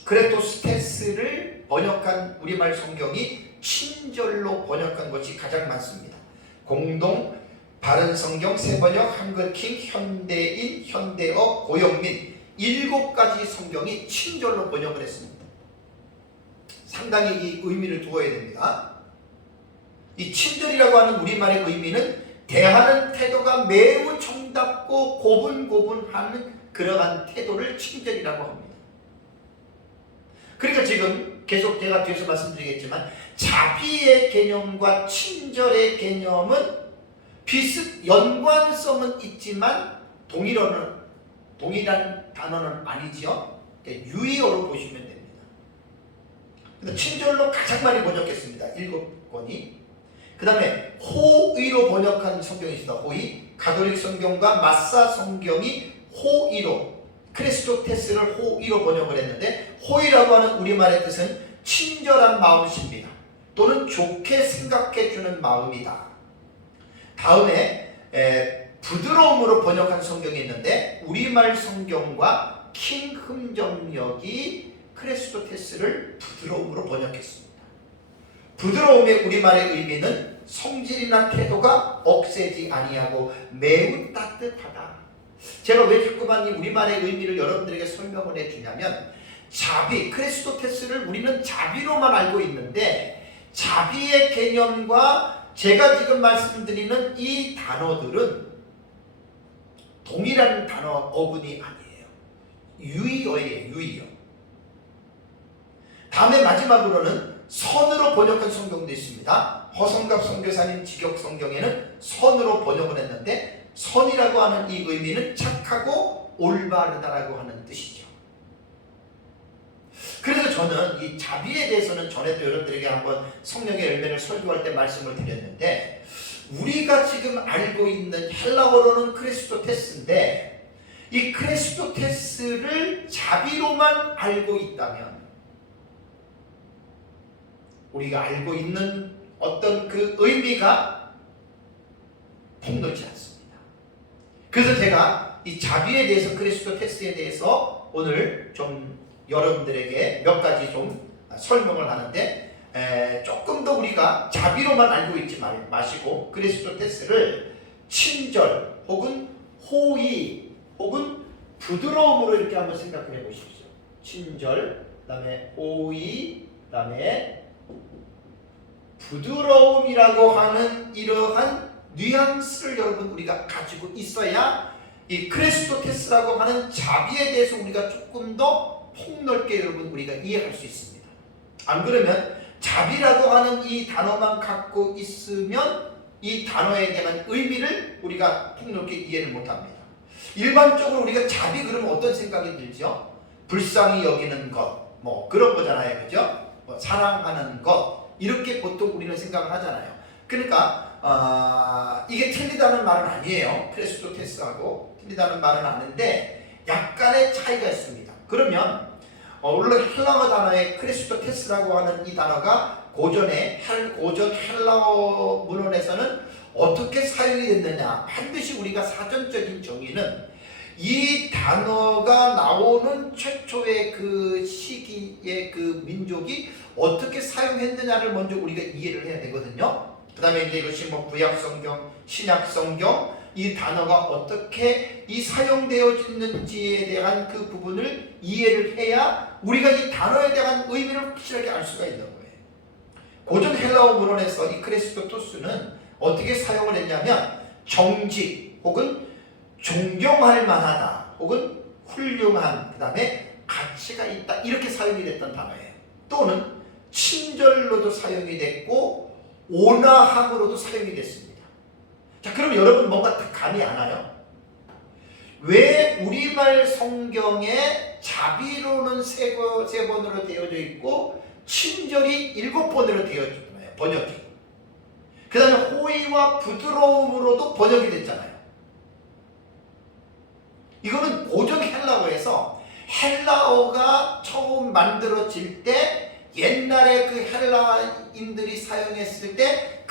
크레토스테스를 번역한 우리말 성경이 친절로 번역한 것이 가장 많습니다. 공동 바른 성경, 새번역, 한글킹, 현대인, 현대어, 고영민 7가지 성경이 친절로 번역을 했습니다. 상당히 이 의미를 두어야 됩니다. 이 친절이라고 하는 우리말의 의미는 대하는 태도가 매우 정답고 고분고분하는 그러한 태도를 친절이라고 합니다. 그러니까 지금 계속 제가 뒤에서 말씀드리겠지만 자비의 개념과 친절의 개념은 연관성은 있지만 동일한 단어는 아니죠. 유의어로 보시면 됩니다. 근데 친절로 가장 많이 번역했습니다. 7권이. 그 다음에 호의로 번역한 성경이 있습니다. 호의. 가톨릭 성경과 마사 성경이 호의로, 크레스토테스를 호의로 번역을 했는데, 호의라고 하는 우리말의 뜻은 친절한 마음씨입니다. 또는 좋게 생각해 주는 마음이다. 다음에 부드러움으로 번역한 성경이 있는데 우리말 성경과 킹 흥정역이 크레스토테스를 부드러움으로 번역했습니다. 부드러움의 우리말의 의미는 성질이나 태도가 억세지 아니하고 매우 따뜻하다. 제가 왜 자꾸만 이 우리말의 의미를 여러분들에게 설명을 해주냐면 자비, 크레스토테스를 우리는 자비로만 알고 있는데 자비의 개념과 제가 지금 말씀드리는 이 단어들은 동일한 단어 어근이 아니에요. 유의어예요. 유의어. 다음에 마지막으로는 선으로 번역한 성경도 있습니다. 허성갑 선교사님 직역 성경에는 선으로 번역을 했는데 선이라고 하는 이 의미는 착하고 올바르다라고 하는 뜻이죠. 그래서 저는 이 자비에 대해서는 전에도 여러분들에게 한번 성령의 열매를 설교할 때 말씀을 드렸는데 우리가 지금 알고 있는 헬라어로는 크리스토테스인데 이 크리스토테스를 자비로만 알고 있다면 우리가 알고 있는 어떤 그 의미가 폭넓지 않습니다. 그래서 제가 이 자비에 대해서 크리스토테스에 대해서 오늘 좀 여러분들에게 몇 가지 좀 설명을 하는데 조금 더 우리가 자비로만 알고 있지 마시고 크리스토테스를 친절 혹은 호의 혹은 부드러움으로 이렇게 한번 생각해 보십시오. 친절, 그 다음에 호의, 그 다음에 부드러움이라고 하는 이러한 뉘앙스를 여러분 우리가 가지고 있어야 이 크리스토테스라고 하는 자비에 대해서 우리가 조금 더 폭넓게 여러분 우리가 이해할 수 있습니다. 안 그러면 자비라고 하는 이 단어만 갖고 있으면 이 단어에 대한 의미를 우리가 폭넓게 이해를 못합니다. 일반적으로 우리가 자비 그러면 어떤 생각이 들죠? 불쌍히 여기는 것, 뭐 그런 거잖아요, 그죠? 뭐 사랑하는 것 이렇게 보통 우리는 생각을 하잖아요. 그러니까 이게 틀리다는 말은 아니에요. 크리스토테스하고 틀리다는 말은 아닌데 약간의 차이가 있습니다. 그러면 원래 헬라어 단어의 크리스토테스라고 하는 이 단어가 고전 헬라어 문헌에서는 어떻게 사용이 됐느냐 반드시 우리가 사전적인 정의는 이 단어가 나오는 최초의 그 시기의 그 민족이 어떻게 사용했느냐를 먼저 우리가 이해를 해야 되거든요. 그 다음에 이제 이것이 뭐 구약성경, 신약성경 이 단어가 어떻게 이 사용되어지는지에 대한 그 부분을 이해를 해야 우리가 이 단어에 대한 의미를 확실하게 알 수가 있는 거예요. 고전 헬라어 문헌에서 이 크리스토토스는 어떻게 사용을 했냐면 정직 혹은 존경할 만하다 혹은 훌륭한 그 다음에 가치가 있다 이렇게 사용이 됐던 단어예요. 또는 친절로도 사용이 됐고 온화함으로도 사용이 됐습니다. 자, 그럼 여러분 뭔가 딱 감이 안 와요? 왜 우리말 성경에 자비로는 세 번으로 되어져 있고 친절이 7번으로 되어져 있나요? 번역이. 그 다음에 호의와 부드러움으로도 번역이 됐잖아요. 이거는 고전 헬라어에서 헬라어가 처음 만들어질 때 옛날에 그 헬라인들이 사용했을 때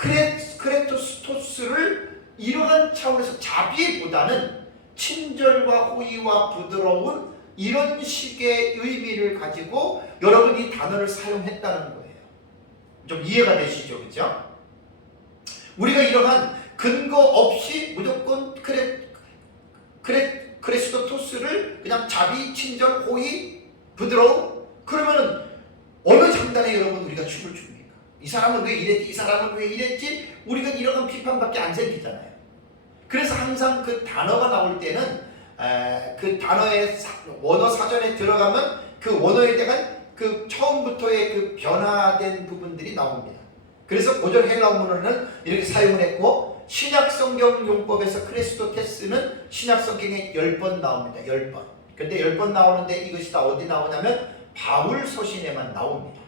크레토스토스를 이러한 차원에서 자비보다는 친절과 호의와 부드러운 이런 식의 의미를 가지고 여러분이 단어를 사용했다는 거예요. 좀 이해가 되시죠? 그렇죠? 우리가 이러한 근거 없이 무조건 크리스토토스를 그냥 자비, 친절, 호의, 부드러움 그러면은 어느 장단에 여러분 우리가 춤을 춥니까? 이 사람은 왜 이랬지? 이 사람은 왜 이랬지? 우리가 이런 비판밖에 안 생기잖아요. 그래서 항상 그 단어가 나올 때는 그 단어의 원어 사전에 들어가면 그 원어에 대한 그 처음부터의 그 변화된 부분들이 나옵니다. 그래서 고전 헬라어 문헌은 이렇게 사용을 했고 신약성경 용법에서 크리스토테스는 신약성경에 10번 나옵니다. 10번. 근데 10번 나오는데 이것이 다 어디 나오냐면 바울 서신에만 나옵니다.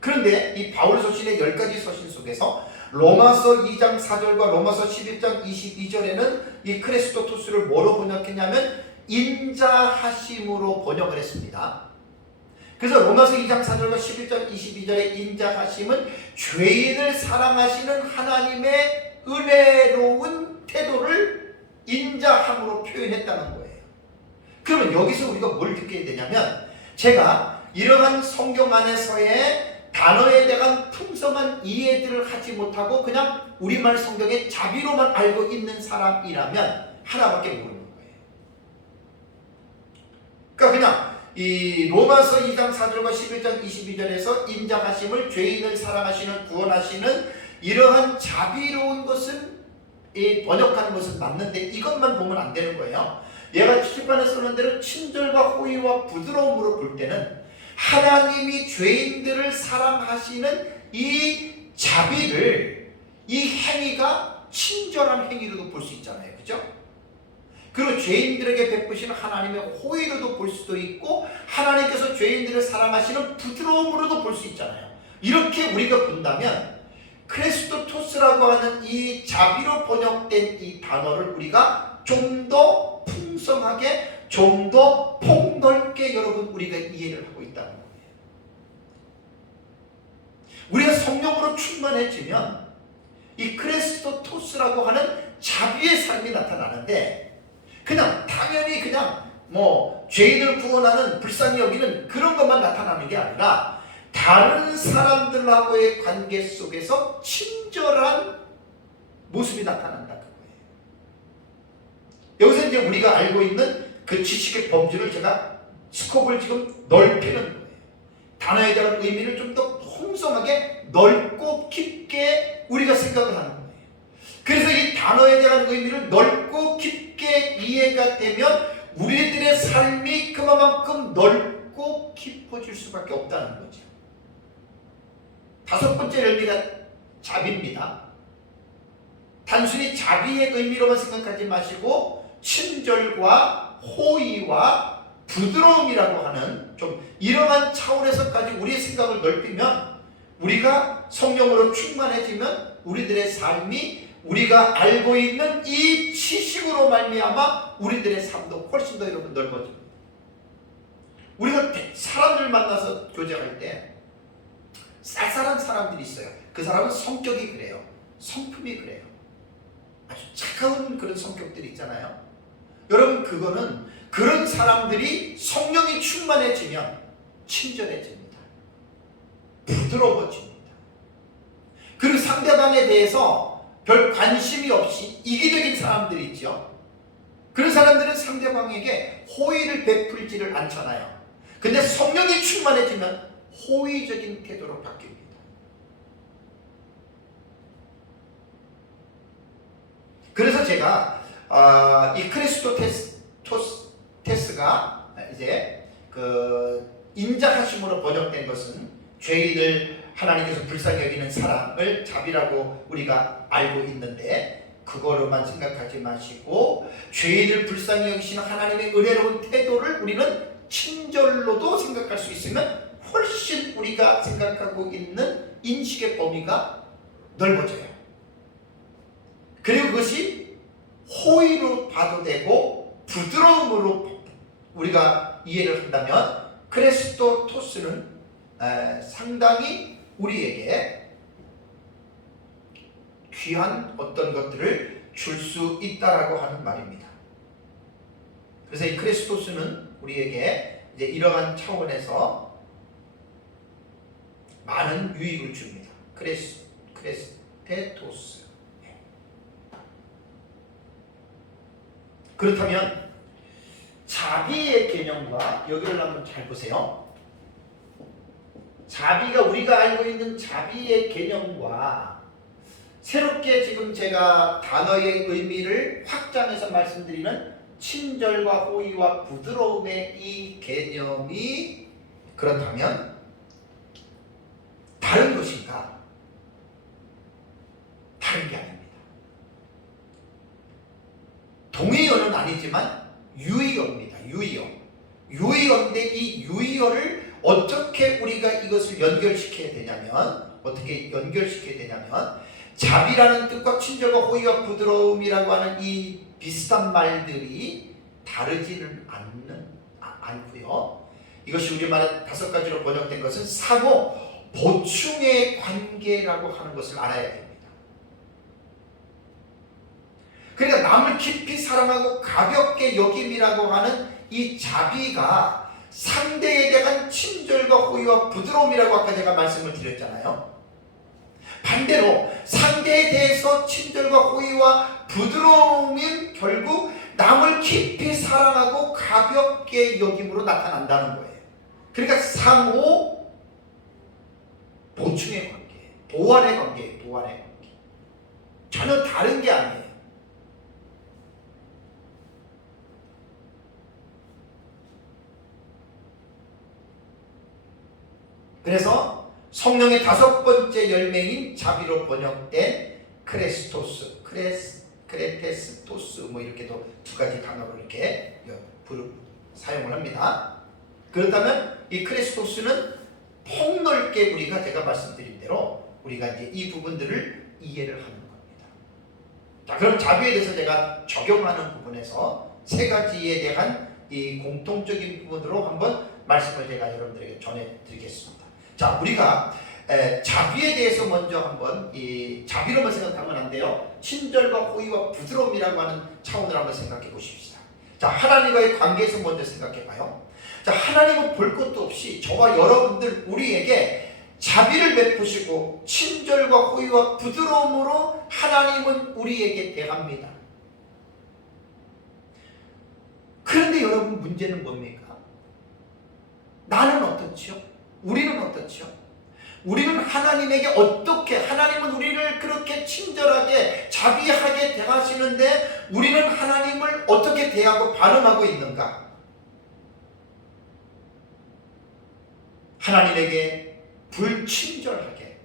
그런데 이 바울 서신의 10가지 서신 속에서 로마서 2장 4절과 로마서 11장 22절에는 이 크리스토토스를 뭐로 번역했냐면 인자하심으로 번역을 했습니다. 그래서 로마서 2장 4절과 11장 22절의 인자하심은 죄인을 사랑하시는 하나님의 은혜로운 태도를 인자함으로 표현했다는 거예요. 그러면 여기서 우리가 뭘 느끼게 되냐면, 제가 이러한 성경 안에서의 단어에 대한 풍성한 이해들을 하지 못하고 그냥 우리말 성경의 자비로만 알고 있는 사람이라면 하나밖에 모르는 거예요. 그러니까 그냥 이 로마서 2장 4절과 11장 22절에서 인자하심을, 죄인을 사랑하시는, 구원하시는 이러한 자비로운 것은 번역하는 것은 맞는데 이것만 보면 안 되는 거예요. 얘가 칠판에 쓰는 대로 친절과 호의와 부드러움으로 볼 때는 하나님이 죄인들을 사랑하시는 이 자비를, 이 행위가 친절한 행위로도 볼 수 있잖아요. 그죠? 그리고 죄인들에게 베푸시는 하나님의 호의로도 볼 수도 있고, 하나님께서 죄인들을 사랑하시는 부드러움으로도 볼 수 있잖아요. 이렇게 우리가 본다면 크레스토토스라고 하는 이 자비로 번역된 이 단어를 우리가 좀 더 풍성하게, 좀 더 폭넓게 여러분 우리가 이해를 하고 있다는 거예요. 우리가 성령으로 충만해지면 이 크레스토토스라고 하는 자비의 삶이 나타나는데, 그냥 당연히 그냥 죄인을 구원하는, 불쌍히 여기는 그런 것만 나타나는 게 아니라 다른 사람들하고의 관계 속에서 친절한 모습이 나타난다 그거예요. 여기서 이제 우리가 알고 있는 그 지식의 범주를 제가 스코프를 지금 넓히는 거예요. 단어에 대한 의미를 좀 더 풍성하게 넓고 깊게 우리가 생각을 하는 거예요. 그래서 이 단어에 대한 의미를 넓고 깊게 이해가 되면 우리들의 삶이 그만큼 넓고 깊어질 수밖에 없다는 거죠. 다섯 번째 의미가 자비입니다. 단순히 자비의 의미로만 생각하지 마시고 친절과 호의와 부드러움이라고 하는 좀 이러한 차원에서까지 우리의 생각을 넓히면, 우리가 성령으로 충만해지면 우리들의 삶이 우리가 알고 있는 이 지식으로 말미암아 우리들의 삶도 훨씬 더 여러분 넓어집니다. 우리가 사람들 만나서 교제할 때 쌀쌀한 사람들이 있어요. 그 사람은 성격이 그래요. 성품이 그래요. 아주 차가운 그런 성격들이 있잖아요. 여러분, 그거는 그런 사람들이 성령이 충만해지면 친절해집니다. 부드러워집니다. 그리고 상대방에 대해서 별 관심이 없이 이기적인 사람들이 있죠. 그런 사람들은 상대방에게 호의를 베풀지를 않잖아요. 근데 성령이 충만해지면 호의적인 태도로 바뀝니다. 그래서 제가 이 크리스토테스가 이제 그 인자하심으로 번역된 것은 죄인을 하나님께서 불쌍히 여기는 사랑을 자비라고 우리가 알고 있는데, 그거로만 생각하지 마시고 죄인을 불쌍히 여기시는 하나님의 은혜로운 태도를 우리는 친절로도 생각할 수 있으면 훨씬 우리가 생각하고 있는 인식의 범위가 넓어져요. 그리고 그것이 호의로 봐도 되고 부드러움으로 우리가 이해를 한다면 크레스토토스는 상당히 우리에게 귀한 어떤 것들을 줄 수 있다라고 하는 말입니다. 그래서 이 크레스토스는 우리에게 이제 이러한 차원에서 많은 유익을 줍니다. 크레스테토스. 그렇다면 자비의 개념과 여기를 한번 잘 보세요. 자비가 우리가 알고 있는 자비의 개념과 새롭게 지금 제가 단어의 의미를 확장해서 말씀드리는 친절과 호의와 부드러움의 이 개념이 그렇다면 다른 것인가? 다른 게 아닙니다. 동의어는 아니지만 유의어입니다. 유의어인데 이 유의어를 어떻게 우리가 이것을 연결시켜야 되냐면, 자비라는 뜻과 친절과 호의와 부드러움이라고 하는 이 비슷한 말들이 다르지는 않고요. 이것이 우리말에 5가지로 번역된 것은 상호 보충의 관계라고 하는 것을 알아야 됩니다. 그러니까 남을 깊이 사랑하고 가볍게 여김이라고 하는 이 자비가 상대에 대한 친절과 호의와 부드러움이라고 아까 제가 말씀을 드렸잖아요. 반대로 상대에 대해서 친절과 호의와 부드러움은 결국 남을 깊이 사랑하고 가볍게 여김으로 나타난다는 거예요. 그러니까 상호 보충의 관계, 보완의 관계예요. 보완의 관계. 전혀 다른 게 아니에요. 그래서 성령의 5번째 열매인 자비로 번역된 크레스토스, 크레테스토스 뭐 이렇게도 2가지 단어로 이렇게 사용을 합니다. 그렇다면 이 크레스토스는 폭넓게 우리가 제가 말씀드린 대로 우리가 이제 이 부분들을 이해를 하는 겁니다. 자, 그럼 자비에 대해서 제가 적용하는 부분에서 3가지에 대한 이 공통적인 부분으로 한번 말씀을 제가 여러분들에게 전해드리겠습니다. 자, 우리가 자비에 대해서 먼저 한번 이 자비로만 생각하면 안 돼요. 친절과 호의와 부드러움이라고 하는 차원으로 한번 생각해 보십시다. 자, 하나님과의 관계에서 먼저 생각해 봐요. 자, 하나님은 볼 것도 없이 저와 여러분들 우리에게 자비를 베푸시고 친절과 호의와 부드러움으로 하나님은 우리에게 대합니다. 그런데 여러분, 문제는 뭡니까? 나는 어떻죠? 우리는 어떻죠? 우리는 하나님에게 어떻게, 하나님은 우리를 그렇게 친절하게 자비하게 대하시는데 우리는 하나님을 어떻게 대하고 반응하고 있는가? 하나님에게 불친절하게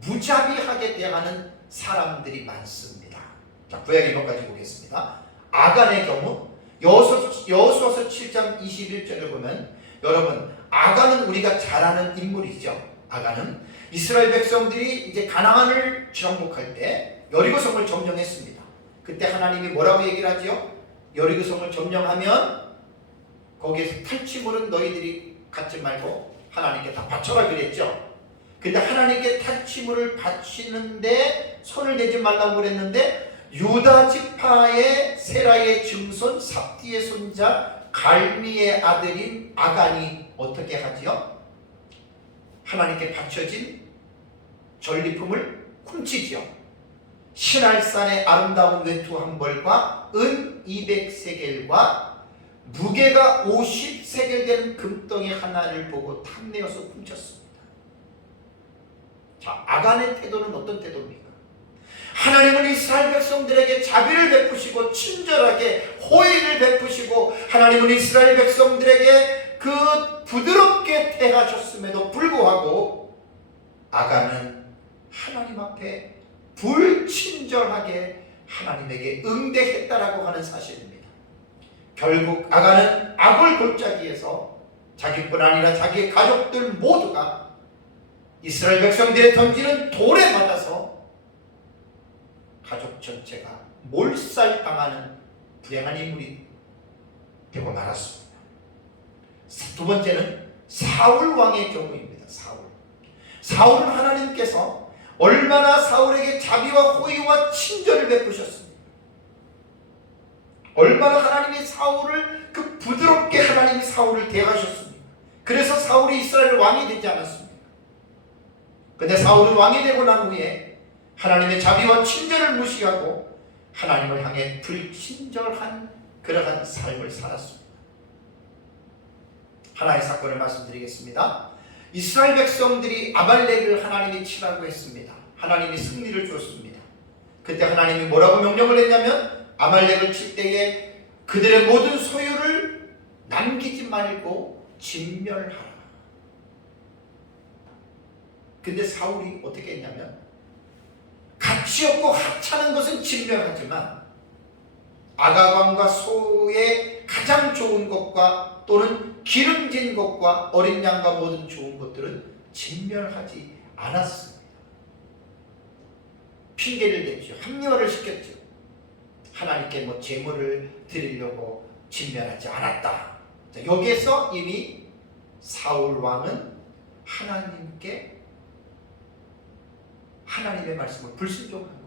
무자비하게 대하는 사람들이 많습니다. 자, 구약 1번까지 보겠습니다. 아간의 경우 여호수아서 7장 21절을 보면, 여러분, 아간은 우리가 잘 아는 인물이죠. 아간은 이스라엘 백성들이 이제 가나안을 정복할 때 여리고성을 점령했습니다. 그때 하나님이 뭐라고 얘기를 하죠? 여리고성을 점령하면 거기에서 탈취물은 너희들이 갖지 말고 하나님께 다 바쳐라 그랬죠. 근데 하나님께 탈취물을 바치는데 손을 대지 말라고 그랬는데 유다 지파의 세라의 증손 삽디의 손자 갈미의 아들인 아간이 어떻게 하지요? 하나님께 바쳐진 전리품을 훔치지요. 신할산의 아름다운 외투 한 벌과 은 200세겔과 무게가 50세겔 되는 금덩이 하나를 보고 탐내어서 훔쳤습니다. 자, 아간의 태도는 어떤 태도입니까? 하나님은 이스라엘 백성들에게 자비를 베푸시고 친절하게 호의를 베푸시고 하나님은 이스라엘 백성들에게 그 부드럽게 대하셨음에도 불구하고 아간은 하나님 앞에 불친절하게 하나님에게 응대했다라고 하는 사실입니다. 결국 아간은 악을 골짜기에서 자기뿐 아니라 자기의 가족들 모두가 이스라엘 백성들의 던지는 돌에 맞아서 가족 전체가 몰살당하는 불행한 인물이 되고 말았습니다. 두 번째는 사울 왕의 경우입니다. 사울은 하나님께서 얼마나 사울에게 자비와 호의와 친절을 베푸셨습니까? 얼마나 하나님이 사울을 그 부드럽게 하나님이 사울을 대하셨습니까? 그래서 사울이 이스라엘 왕이 되지 않았습니까? 근데 사울은 왕이 되고 난 후에 하나님의 자비와 친절을 무시하고 하나님을 향해 불친절한 그러한 삶을 살았습니다. 하나의 사건을 말씀드리겠습니다. 이스라엘 백성들이 아말렉을 하나님이 치라고 했습니다. 하나님이 승리를 주었습니다. 그때 하나님이 뭐라고 명령을 했냐면 아말렉을 칠 때에 그들의 모든 소유를 남기지 말고 진멸하라. 근데 사울이 어떻게 했냐면 가치 없고 하찮은 것은 진멸하지만 아가광과 소의 가장 좋은 것과 또는 기름진 것과 어린 양과 모든 좋은 것들은 진멸하지 않았습니다. 핑계를 댔죠. 합리화를 시켰죠. 하나님께 뭐 제물을 드리려고 진멸하지 않았다. 자, 여기에서 이미 사울 왕은 하나님께 하나님의 말씀을 불순종한 거예요.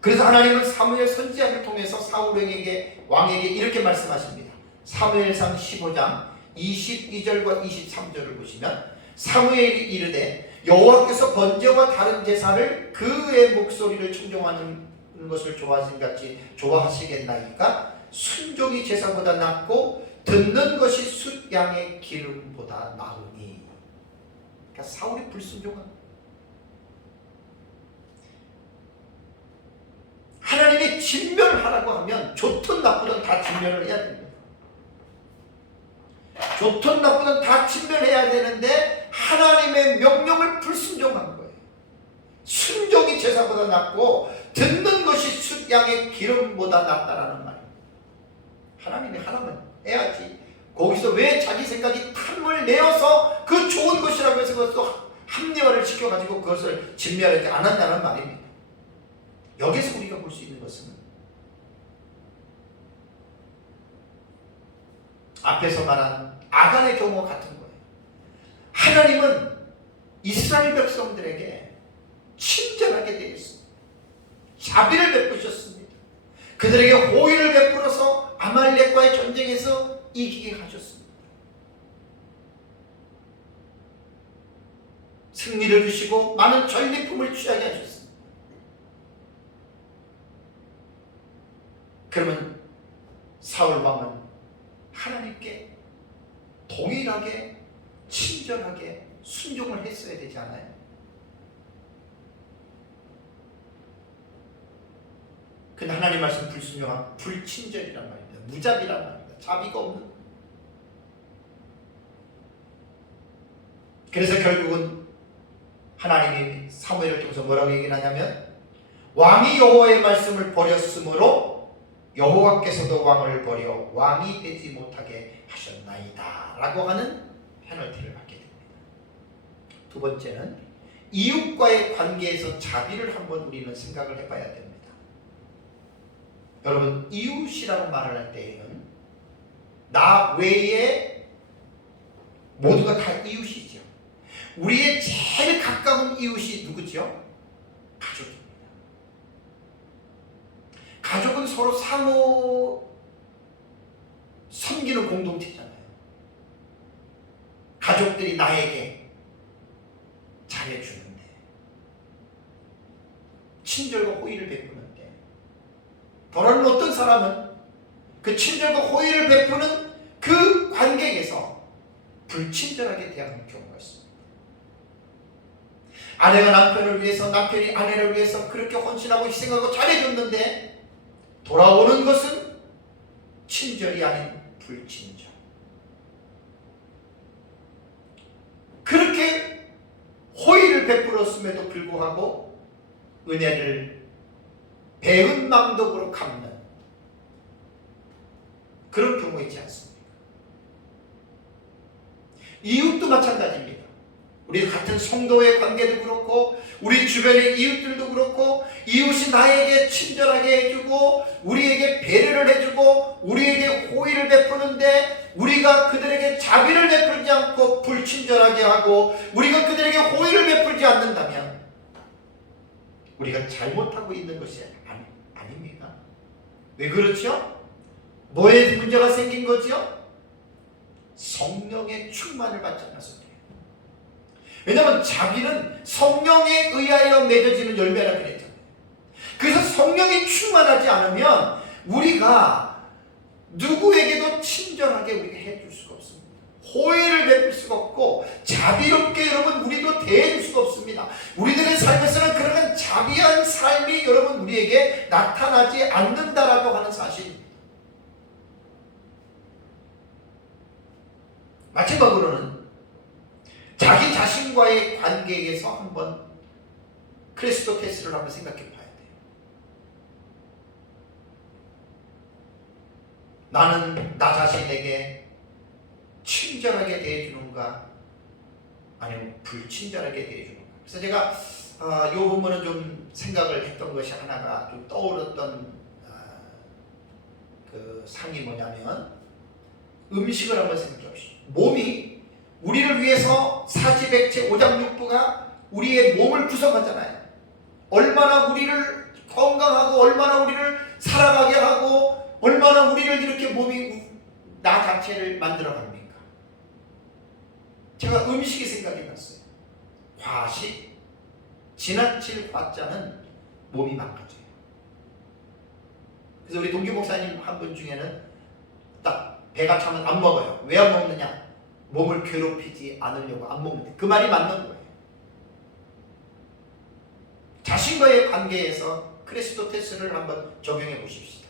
그래서 하나님은 사무엘 선지자를 통해서 왕에게 이렇게 말씀하십니다. 사무엘상 15장 22절과 23절을 보시면 사무엘이 이르되 여호와께서 번제와 다른 제사를 그의 목소리를 청종하는 것을 좋아하시겠나이까 순종이 제사보다 낫고 듣는 것이 숫양의 기름보다 나으니. 그러니까 사울이 불순종한, 하나님이 진멸하라고 하면 좋든 나쁘든 다 진멸을 해야 됩니다. 좋든 나쁘든 다 진멸해야 되는데 하나님의 명령을 불순종한 거예요. 순종이 제사보다 낫고 듣는 것이 숫양의 기름보다 낫다라는 말이에요. 하나님이 하라면 해야지. 거기서 왜 자기 생각이 탐을 내어서 그 좋은 것이라고 해서 그것도 합리화를 시켜가지고 그것을 진멸하지 않았냐는 말입니다. 여기서 우리가 볼 수 있는 것은 앞에서 말한 아간의 경우와 같은 거예요. 하나님은 이스라엘 백성들에게 친절하게 되었습니다. 자비를 베푸셨습니다. 그들에게 호의를 베풀어서 아말렉과의 전쟁에서 이기게 하셨습니다. 승리를 주시고 많은 전리품을 취하게 하셨습니다. 그러면 사울 왕은 하나님께 동일하게 친절하게 순종을 했어야 되지 않아요? 근데 하나님 말씀 불순종한 불친절이란 말입니다. 무자비란 말입니다. 자비가 없는. 그래서 결국은 하나님이 사무엘을 통해서 뭐라고 얘기를 하냐면 왕이 여호와의 말씀을 버렸으므로 여호와께서도 왕을 버려 왕이 되지 못하게 하셨나이다 라고 하는 페널티를 받게 됩니다. 두 번째는 이웃과의 관계에서 자비를 한번 우리는 생각을 해봐야 됩니다. 여러분, 이웃이라고 말을 할 때에는 나 외에 모두가 다 이웃이죠. 우리의 제일 가까운 이웃이 누구죠? 가족입니다. 가족은 서로 상호 섬기는 공동체잖아요. 가족들이 나에게 잘해주는데, 친절과 호의를 베푸는데, 돌아오는 어떤 사람은 그 친절과 호의를 베푸는 그 관계에서 불친절하게 대하는 경우가 있습니다. 아내가 남편을 위해서, 남편이 아내를 위해서 그렇게 헌신하고 희생하고 잘해줬는데 돌아오는 것은 친절이 아닌 불친절. 그렇게 호의를 베풀었음에도 불구하고 은혜를 배은망덕으로 갚는 그런 경우가 있지 않습니까? 이웃도 마찬가지입니다. 우리 같은 성도의 관계도 그렇고 우리 주변의 이웃들도 그렇고 이웃이 나에게 친절하게 해주고 우리에게 배려를 해주고 우리에게 호의를 베푸는데 우리가 그들에게 자비를 베풀지 않고 불친절하게 하고 우리가 그들에게 호의를 베풀지 않는다면 우리가 잘못하고 있는 것이 아닙니까? 왜 그렇죠? 뭐에 문제가 생긴 거죠? 성령의 충만을 받지 않아서 그래요. 왜냐하면 자비는 성령에 의하여 맺어지는 열매라 그랬잖아요. 그래서 성령이 충만하지 않으면 우리가 누구에게도 친절하게 우리가 해줄 수가 없습니다. 호의를 베풀 수가 없고 자비롭게 여러분 우리도 대해줄 수가 없습니다. 우리들의 삶에서는 그런 자비한 삶이 여러분 우리에게 나타나지 않는다라고 하는 사실입니다. 마지막으로는 자기 자신과의 관계에서 한번 크리스도 테스트를 한번 생각해 봐야 돼요. 나는 나 자신에게 친절하게 대해주는가 아니면 불친절하게 대해주는가. 그래서 제가 이 부분은 좀 생각을 했던 것이 하나가 좀 떠오르던 그 상이 뭐냐면 음식을 한번 생각해 보시죠. 몸이 우리를 위해서 사지백체 오장육부가 우리의 몸을 구성하잖아요. 얼마나 우리를 건강하고 얼마나 우리를 살아가게 하고 얼마나 우리를 이렇게 몸이 나 자체를 만들어 갑니까? 제가 음식이 생각이 났어요. 과식, 지나칠 과자는 몸이 망가져요. 그래서 우리 동기 목사님 한 분 중에는 딱 배가 차면 안 먹어요. 왜 안 먹느냐? 몸을 괴롭히지 않으려고 안 먹는데 그 말이 맞는 거예요. 자신과의 관계에서 크리스토테스를 한번 적용해 보십시다.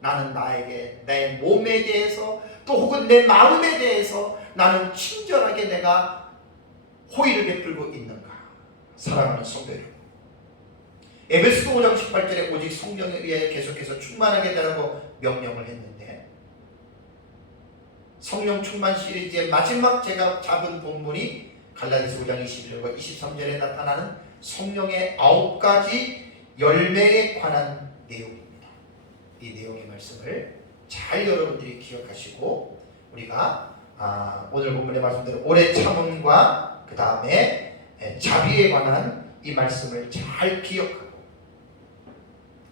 나는 나에게 내 몸에 대해서 또 혹은 내 마음에 대해서 나는 친절하게 내가 호의를 베풀고 있는가? 사랑하는 성도 여러분, 에베소서 5장 18절에 오직 성령에 의해 계속해서 충만하게 되라고 명령을 했는데, 성령 충만 시리즈의 마지막 제가 잡은 본문이 갈라디아서 5장 21절과 23절에 나타나는 성령의 9가지 열매에 관한 내용입니다. 이 내용의 말씀을 잘 여러분들이 기억하시고 우리가 오늘 본문의 말씀대로 오래 참음과 그 다음에 자비에 관한 이 말씀을 잘 기억하고,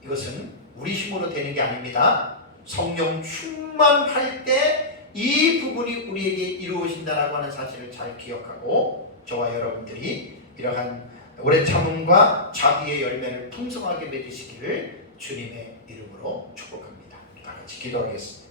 이것은 우리 힘으로 되는 게 아닙니다. 성령 충만할 때 이 부분이 우리에게 이루어진다라고 하는 사실을 잘 기억하고 저와 여러분들이 이러한 오래 참음과 자비의 열매를 풍성하게 맺으시기를 주님의 이름으로 축복합니다. 다 같이 기도하겠습니다.